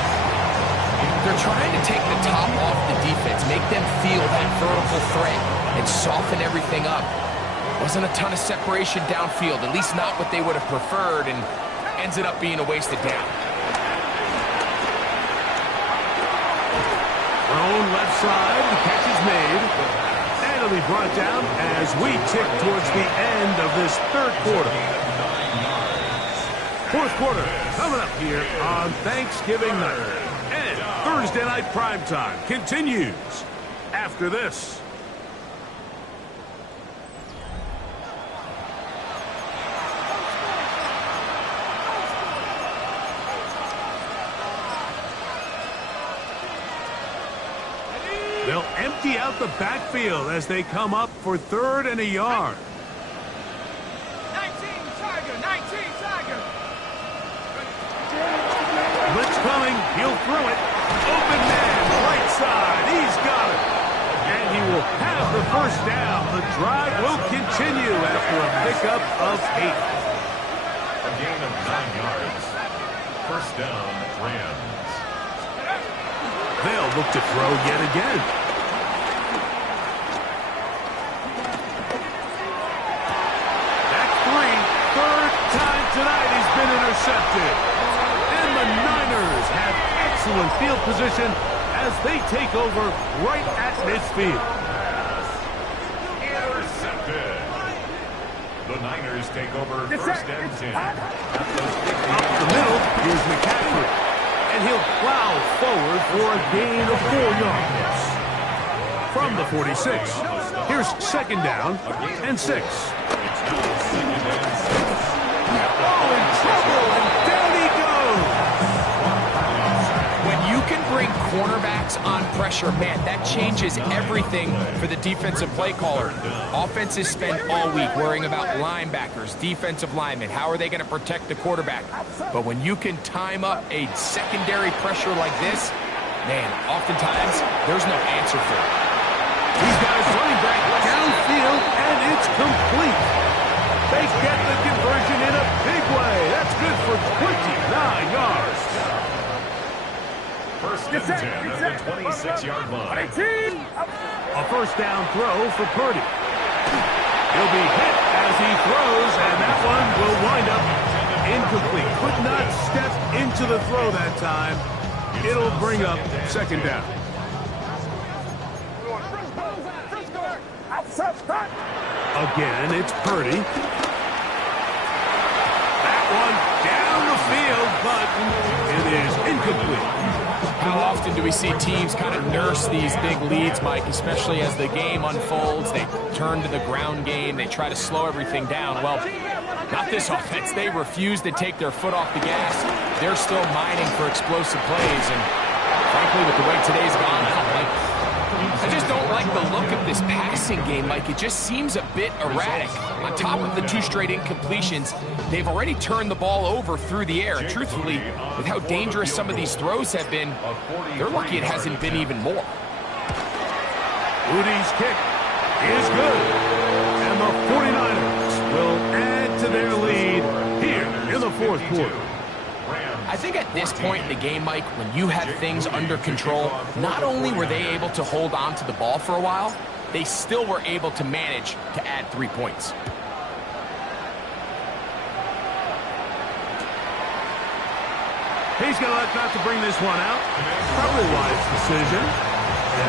They're trying to take the top off the defense, make them feel that vertical threat, and soften everything up. Wasn't a ton of separation downfield, at least not what they would have preferred, and ends it up being a wasted down. Thrown left side, the catch is made. And it'll be brought down as we tick towards the end of this third quarter. Fourth quarter coming up here on Thanksgiving night. And Thursday night primetime continues after this. They'll empty out the backfield as they come up for third and a yard. 19 Tiger, 19 Tiger. Blitz coming, he'll throw it. Open man, right side, he's got it. And he will have the first down. The drive will continue after a pickup of 8. A gain of 9 yards. First down, Rams. They'll look to throw yet again. That's 3. Third time tonight he's been intercepted. And the Niners have excellent field position as they take over right at midfield. Intercepted. The Niners take over first and 10. Up the middle, here's McCaffrey. And he'll plow forward for a gain of 4 yards. From the 46, here's second down and 6. Oh, in trouble, and down he goes. When you can bring cornerbacks on pressure, man, that changes everything for the defensive play caller. Offenses spend all week worrying about linebackers, defensive linemen. How are they going to protect the quarterback? But when you can time up a secondary pressure like this, man, oftentimes there's no answer for it. These guys running back downfield, and it's complete. They get the conversion in a big way. That's good for 29 yards. First and 10 at the 26-yard line. A first down throw for Purdy. He'll be hit as he throws, and that one will wind up incomplete. Could not step into the throw that time. It'll bring up second down. Again, it's Purdy. That one down the field, but it is incomplete. How often do we see teams kind of nurse these big leads, Mike, especially as the game unfolds? They turn to the ground game. They try to slow everything down. Well, not this offense. They refuse to take their foot off the gas. They're still mining for explosive plays. And frankly, with the way today's gone, I just don't like the look of this passing game, Mike. It just seems a bit erratic. On top of the 2 straight incompletions, they've already turned the ball over through the air. And truthfully, with how dangerous some of these throws have been, they're lucky it hasn't been even more. Rudy's kick is good. And the 49ers will add to their lead here in the fourth quarter. I think at this point in the game, Mike, when you have things under control, not only were they able to hold on to the ball for a while, they still were able to manage to add 3 points. He's going to elect not to bring this one out. Probably a wise decision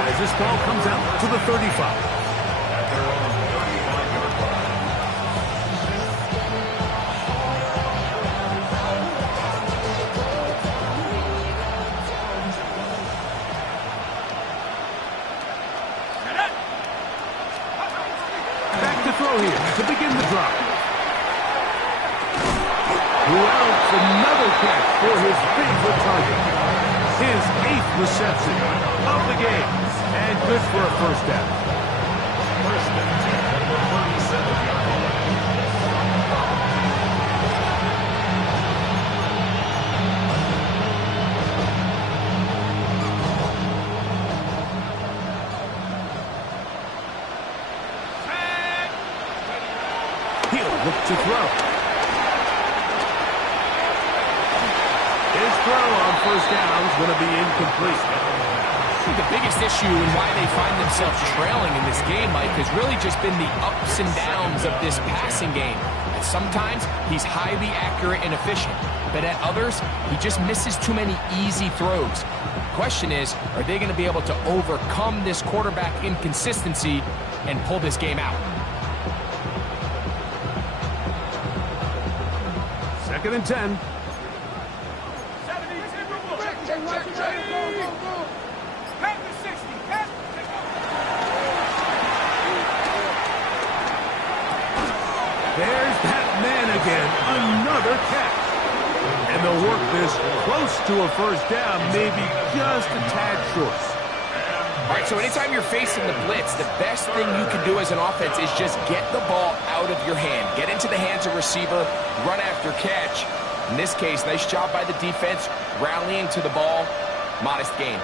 as this ball comes out to the 35. throw here to begin the drive. Wells, another catch for his favorite target. His 8th reception of the game. And good for a first down. First and 10 at the 37-yard line. He'll look to throw. His throw on first down is going to be incomplete. I think the biggest issue and why they find themselves trailing in this game, Mike, has really just been the ups and downs of this passing game. And sometimes he's highly accurate and efficient, but at others, he just misses too many easy throws. The question is, are they going to be able to overcome this quarterback inconsistency and pull this game out? Second and 10. There's that man again, another catch. And they'll work this close to a first down, maybe just a tad short. All right, so anytime you're facing the blitz, the best thing you can do as an offense is just get the ball out of your hand. Get into the hands of receiver, run after catch. In this case, nice job by the defense, rallying to the ball, modest gain.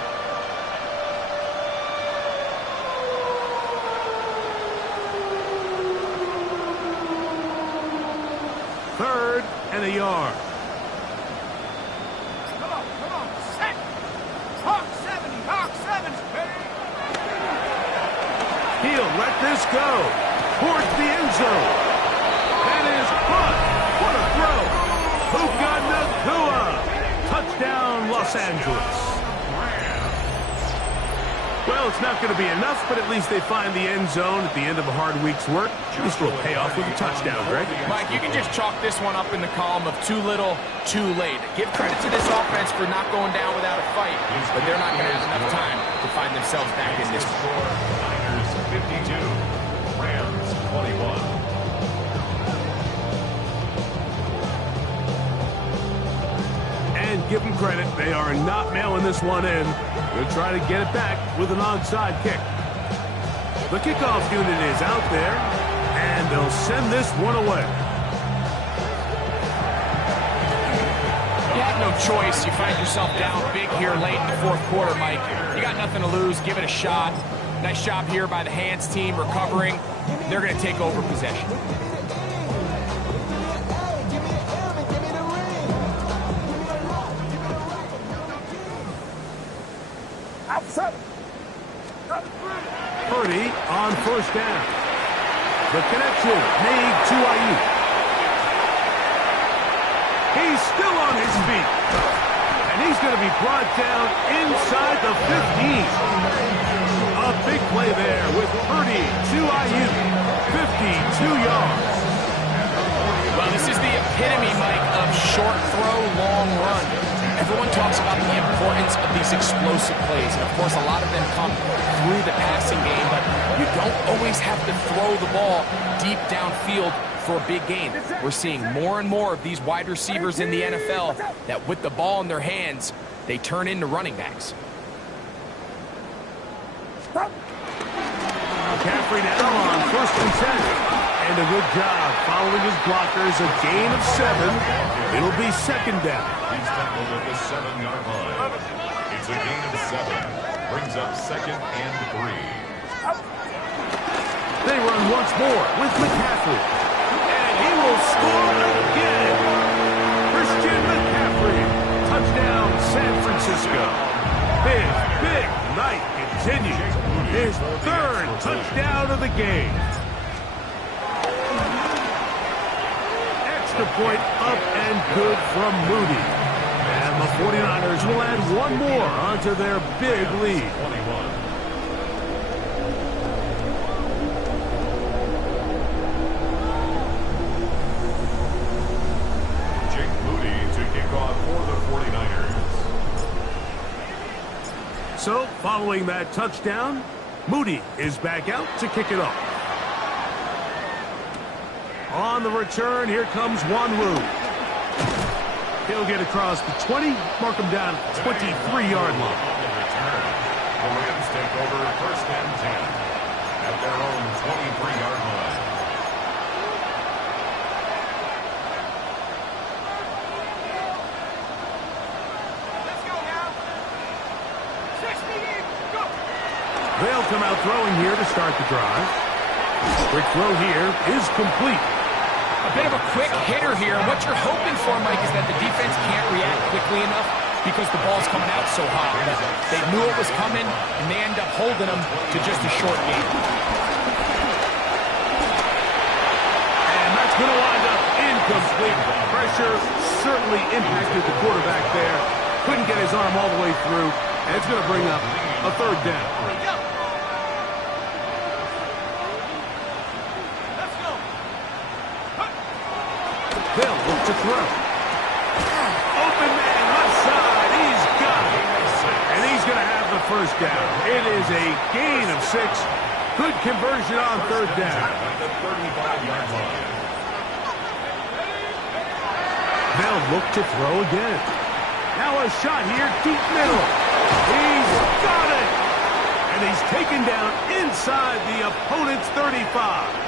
Third and a yard. Come on, set. Hawk 70, Hawk 70, baby. He'll let this go towards the end zone. That is caught. What a throw. Puka Nacua. Touchdown, Los Angeles. Well, it's not going to be enough, but at least they find the end zone at the end of a hard week's work. This will pay off with a touchdown, Greg. Mike, you can just chalk this one up in the column of too little, too late. Give credit to this offense for not going down without a fight, but they're not going to have enough time to find themselves back in this one. Niners 52, Rams 21. And give them credit, they are not mailing this one in. They'll try to get it back with an onside kick. The kickoff unit is out there, and they'll send this one away. You have no choice. You find yourself down big here late in the fourth quarter, Mike. You got nothing to lose. Give it a shot. Nice job here by the hands team recovering. They're going to take over possession. Purdy on first down. The connection made to Ayuk. He's still on his feet. And he's going to be brought down inside the 15. A big play there with Purdy to Ayuk. 52 yards. Well, this is the epitome, Mike, of short throw, long run. Everyone talks about the importance of these explosive plays, and of course a lot of them come through the passing game, but you don't always have to throw the ball deep downfield for a big gain. We're seeing more and more of these wide receivers in the NFL that with the ball in their hands, they turn into running backs. McCaffrey now on first and 10. And a good job following his blockers, a gain of 7. It'll be second down. He's tackled at the 7-yard line. It's a gain of 7. Brings up second and 3. They run once more with McCaffrey. And he will score again. Christian McCaffrey. Touchdown, San Francisco. His big night continues. His third touchdown of the game. Extra point up and good from Moody. And the 49ers will add one more onto their big lead. 21. Jake Moody to kick off for the 49ers. So, following that touchdown, Moody is back out to kick it off. On the return, here comes Wanwu. He'll get across the 20, mark him down at the 23-yard line. On the return, the Rams take over first and 10 at their own 23-yard line. Let's go now. 60, go. They'll come out throwing here to start the drive. Quick throw here is complete. A bit of a quick hitter here. What you're hoping for, Mike, is that the defense can't react quickly enough because the ball's coming out so hot. They knew it was coming, and they end up holding them to just a short gain. And that's going to wind up incomplete. Pressure certainly impacted the quarterback there. Couldn't get his arm all the way through, and it's going to bring up a third down. They'll look to throw. Open man, left side. He's got it. And he's going to have the first down. It is a gain of 6. Good conversion on third down. At the 35-yard line. They'll look to throw again. Now a shot here, deep middle. He's got it. And he's taken down inside the opponent's 35.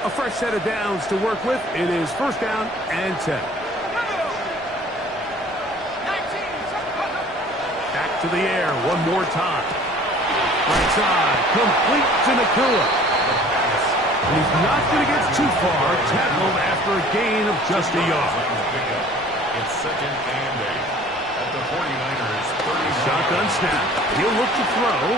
A fresh set of downs to work with. It is first down and 10. Back to the air one more time. Right side, complete to Nakua. And he's not going to get too far. Tackled after a gain of just a yard. It's second and 8 at the 49ers. Shotgun snap. He'll look to throw.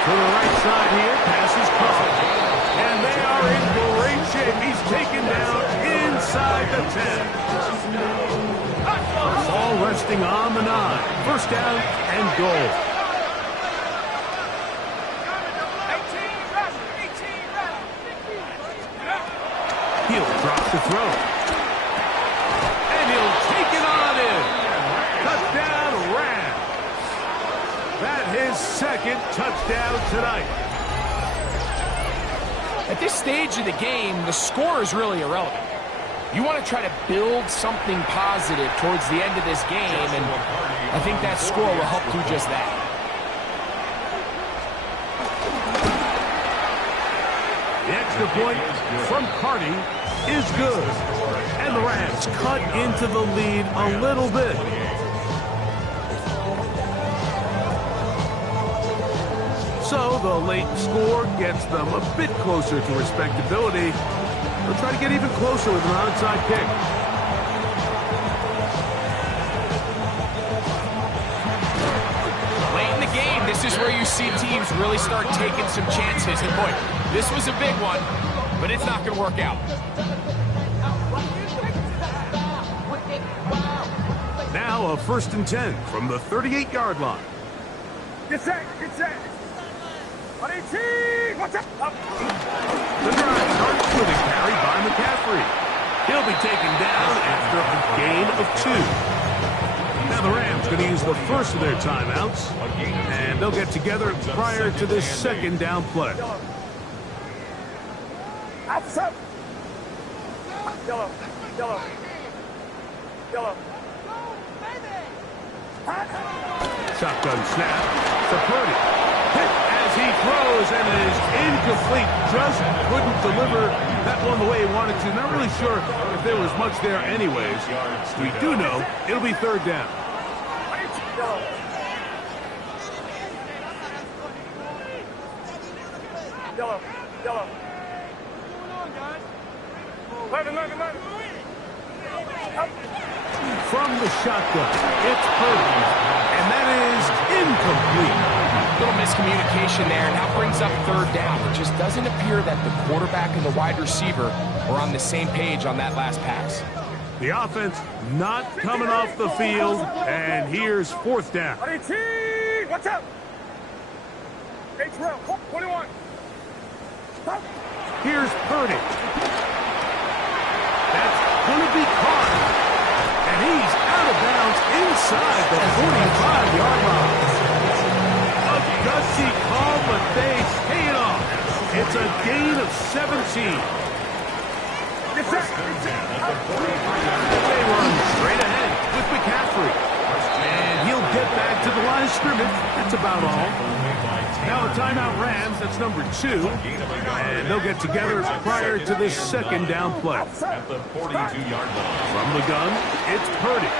To the right side here. Pass is caught. And they are in great shape. He's taken down inside the 10. Ball resting on the 9. First down and goal. 18, He'll drop the throw. And he'll take it on in. Touchdown, Rams. That his second touchdown tonight. At this stage of the game, the score is really irrelevant. You want to try to build something positive towards the end of this game, and I think that score will help do just that. The extra point from Carty is good. And the Rams cut into the lead a little bit. So the late score gets them a bit closer to respectability. They'll try to get even closer with an onside kick. Late in the game, this is where you see teams really start taking some chances. And boy, this was a big one, but it's not going to work out. Now a first and 10 from the 38-yard line. get set, get set. 18, watch out. Up. The drive starts with a carry by McCaffrey. He'll be taken down after a gain of 2. Now the Rams going to use the first of their timeouts, and they'll get together prior to this second down play. Outside. Yellow, yellow, yellow. Shotgun snap to Purdy. Hit as he throws, and it is incomplete. Just couldn't deliver that one the way he wanted to. Not really sure if there was much there anyways. We do know it'll be third down. Yellow, yellow. 11. From the shotgun, it's Purdy, and that is incomplete. Little miscommunication there, and that brings up third down. It just doesn't appear that the quarterback and the wide receiver were on the same page on that last pass. The offense not coming off the field, and here's fourth down. 18, watch out. H-Rail, 21. Here's Purdy. That's going to be caught, and he's out of bounds inside the 45-yard line. A gusty call, but they pay it off. It's a gain of 17. They run straight ahead with McCaffrey. And he'll get back to the line of scrimmage. That's about all. Now a timeout Rams, that's number 2. And they'll get together prior to this second down play. At the 42-yard line. From the gun, it's Purdy.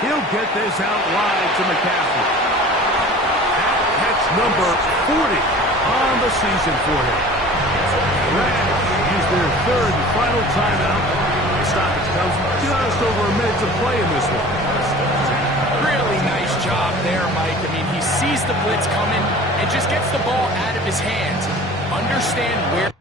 He'll get this out wide to McCaffrey. That's number 40 on the season for him. Rams use their third and final timeout. The stoppage comes just over a minute to play in this one. Really nice job there, Mike. I mean, he sees the blitz coming and just gets the ball out of his hands. Understand where...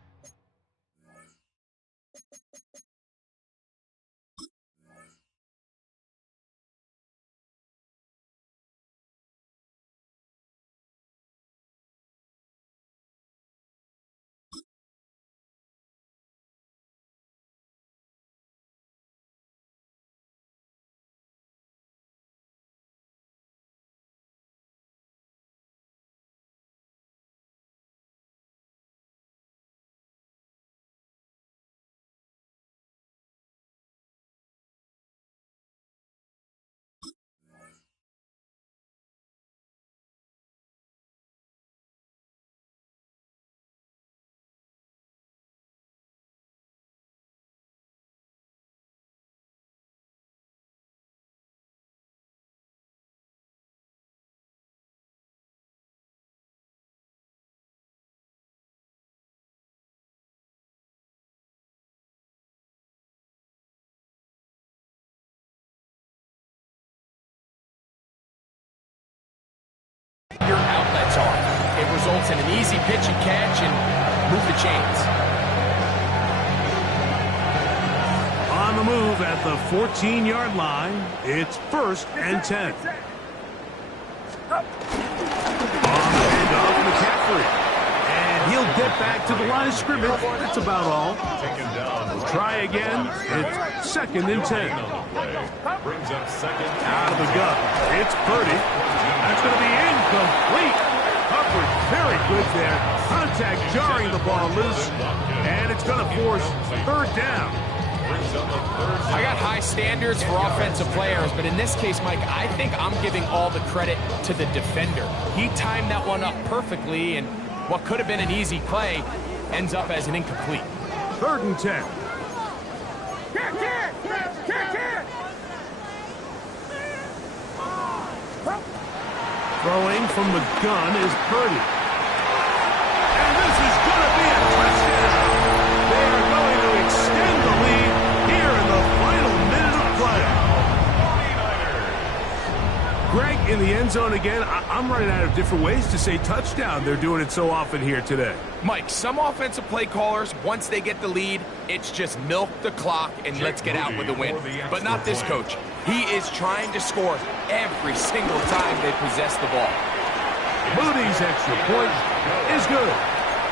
your outlets are. It results in an easy pitch and catch and move the chains. On the move at the 14-yard line, it's 1st and 10. On the handoff, McCaffrey. And he'll get back to the line of scrimmage. That's about all. We'll try again. It's 2nd and 10. Brings up second. Out of the gun. It's Purdy. That's going to be incomplete. Coverage very good there. Contact jarring the ball loose. And it's going to force 3rd down. I got high standards for offensive players, but in this case, Mike, I think I'm giving all the credit to the defender. He timed that one up perfectly, and what could have been an easy play ends up as an incomplete. 3rd and 10. Throwing from the gun is Purdy. And this is going to be a touchdown. They are going to extend the lead here in the final minute of play. Greg in the end zone again. I'm running out of different ways to say touchdown. They're doing it so often here today. Mike, some offensive play callers, once they get the lead, it's just milk the clock and let's get out with a win. But not this coach. He is trying to score every single time they possess the ball. Moody's extra point is good.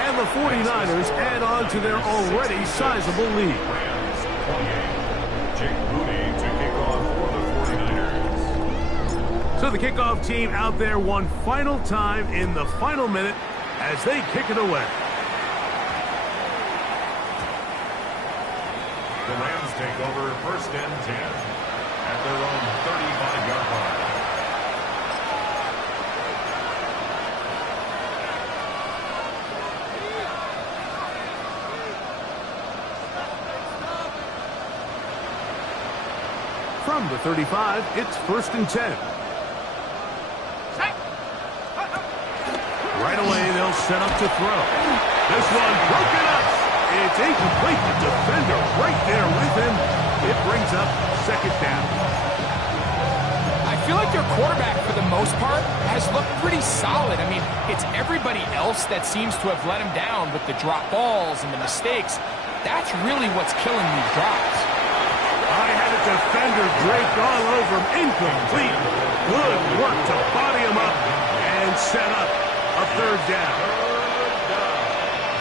And the 49ers add on to their already sizable lead. Jake Moody to kick off for the 49ers. So the kickoff team out there one final time in the final minute as they kick it away. The Rams take over 1st and 10 at their own 35-yard line. From the 35, it's 1st and 10. Right away, they'll set up to throw. This one broken up. It's incomplete. The defender right there with him. It brings up 2nd down. I feel like their quarterback, for the most part, has looked pretty solid. I mean, it's everybody else that seems to have let him down with the drop balls and the mistakes. That's really what's killing these drives. I had a defender draped all over him. Incomplete. Good work to body him up and set up a 3rd down.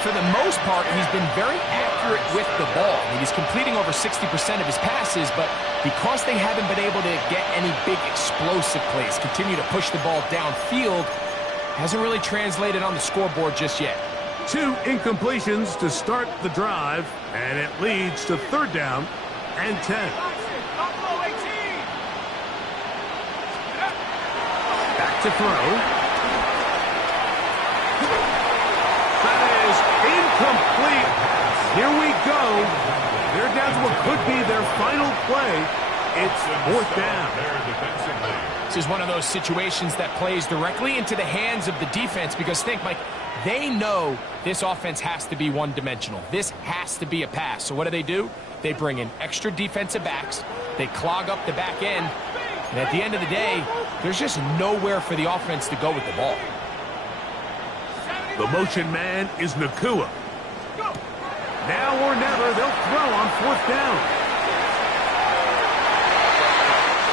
for the most part, he's been very accurate with the ball. I mean, he's completing over 60% of his passes, but because they haven't been able to get any big explosive plays, continue to push the ball downfield, hasn't really translated on the scoreboard just yet. 2 incompletions to start the drive, and it leads to 3rd down and 10. Back to throw. That is incomplete. Here we go. They're down to what could be their final play. It's 4th down. This is one of those situations that plays directly into the hands of the defense because think, Mike, they know this offense has to be one-dimensional. This has to be a pass. So what do? They bring in extra defensive backs. They clog up the back end. And at the end of the day, there's just nowhere for the offense to go with the ball. The motion man is Nacua. Now or never, they'll throw on 4th down.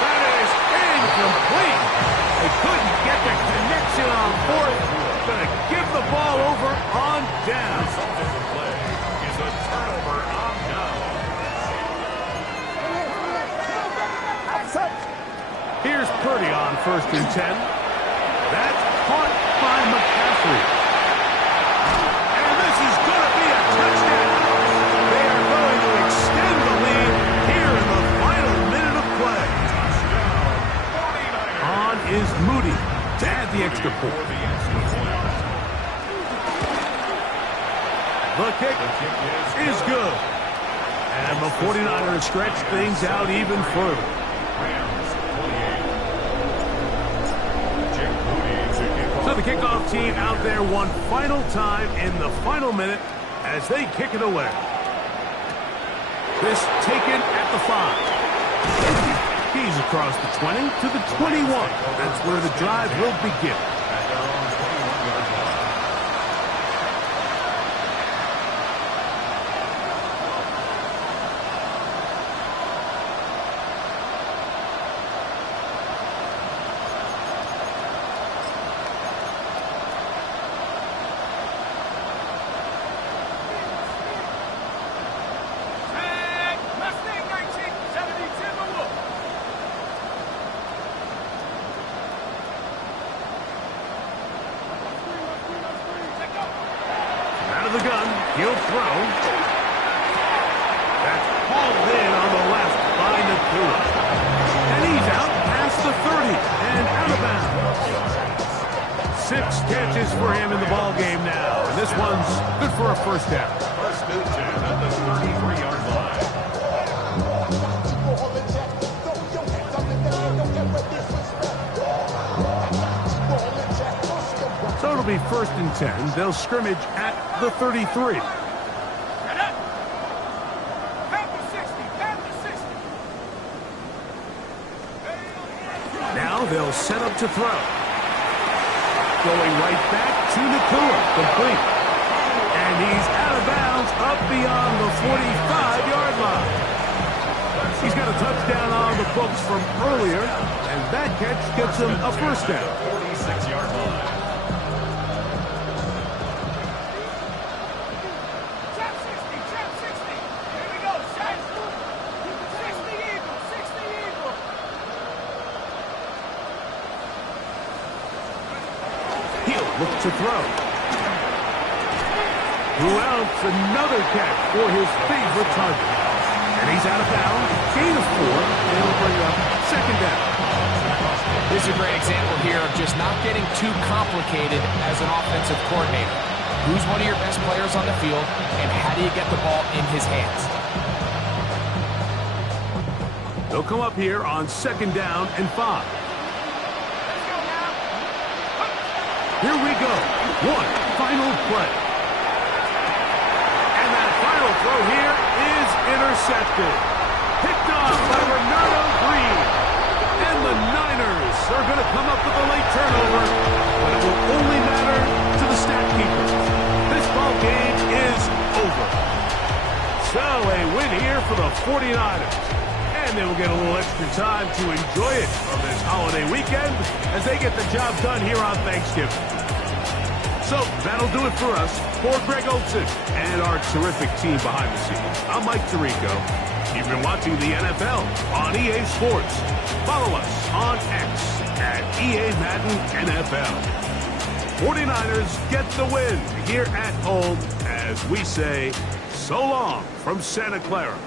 That is incomplete. They couldn't get the connection on 4th. Going to give the ball over on down. Something to play is a turnover on down. Here's Purdy on 1st and 10. That's caught by McCaffrey. And this is going to be a touchdown. They are going to extend the lead here in the final minute of play. On is Moody to add the extra point. The kick is good. And the 49ers stretch things out even further. So the kickoff team out there one final time in the final minute as they kick it away. This taken at the 5. He's across the 20 to the 21. That's where the drive will begin. The gun, he'll throw. That's hauled in on the left by Nacua. And he's out past the 30 and out of bounds. 6 catches for him in the ball game now. And this one's good for a 1st down. 1st and 10 at the 33-yard line. So it'll be 1st and 10. They'll scrimmage at the 33. Now they'll set up to throw. Going right back to Nacua. Complete. And he's out of bounds up beyond the 45-yard line. He's got a touchdown on the books from earlier, and that catch gets him a 1st down. 46-yard line. Look to throw. Who else? Another catch for his favorite target. And he's out of bounds. Gain of 4. It'll bring up 2nd down. This is a great example here of just not getting too complicated as an offensive coordinator. Who's one of your best players on the field, and how do you get the ball in his hands? They'll come up here on 2nd down and 5. Here we go. One final play. And that final throw here is intercepted. Picked off by Renardo Green. And the Niners are going to come up with a late turnover, but it will only matter to the stat keepers. This ball game is over. So a win here for the 49ers. And they will get a little extra time to enjoy it on this holiday weekend as they get the job done here on Thanksgiving. So that'll do it for us. For Greg Olsen and our terrific team behind the scenes, I'm Mike Tirico. You've been watching the NFL on EA Sports. Follow us on X at EA Madden NFL. 49ers get the win here at home as we say so long from Santa Clara.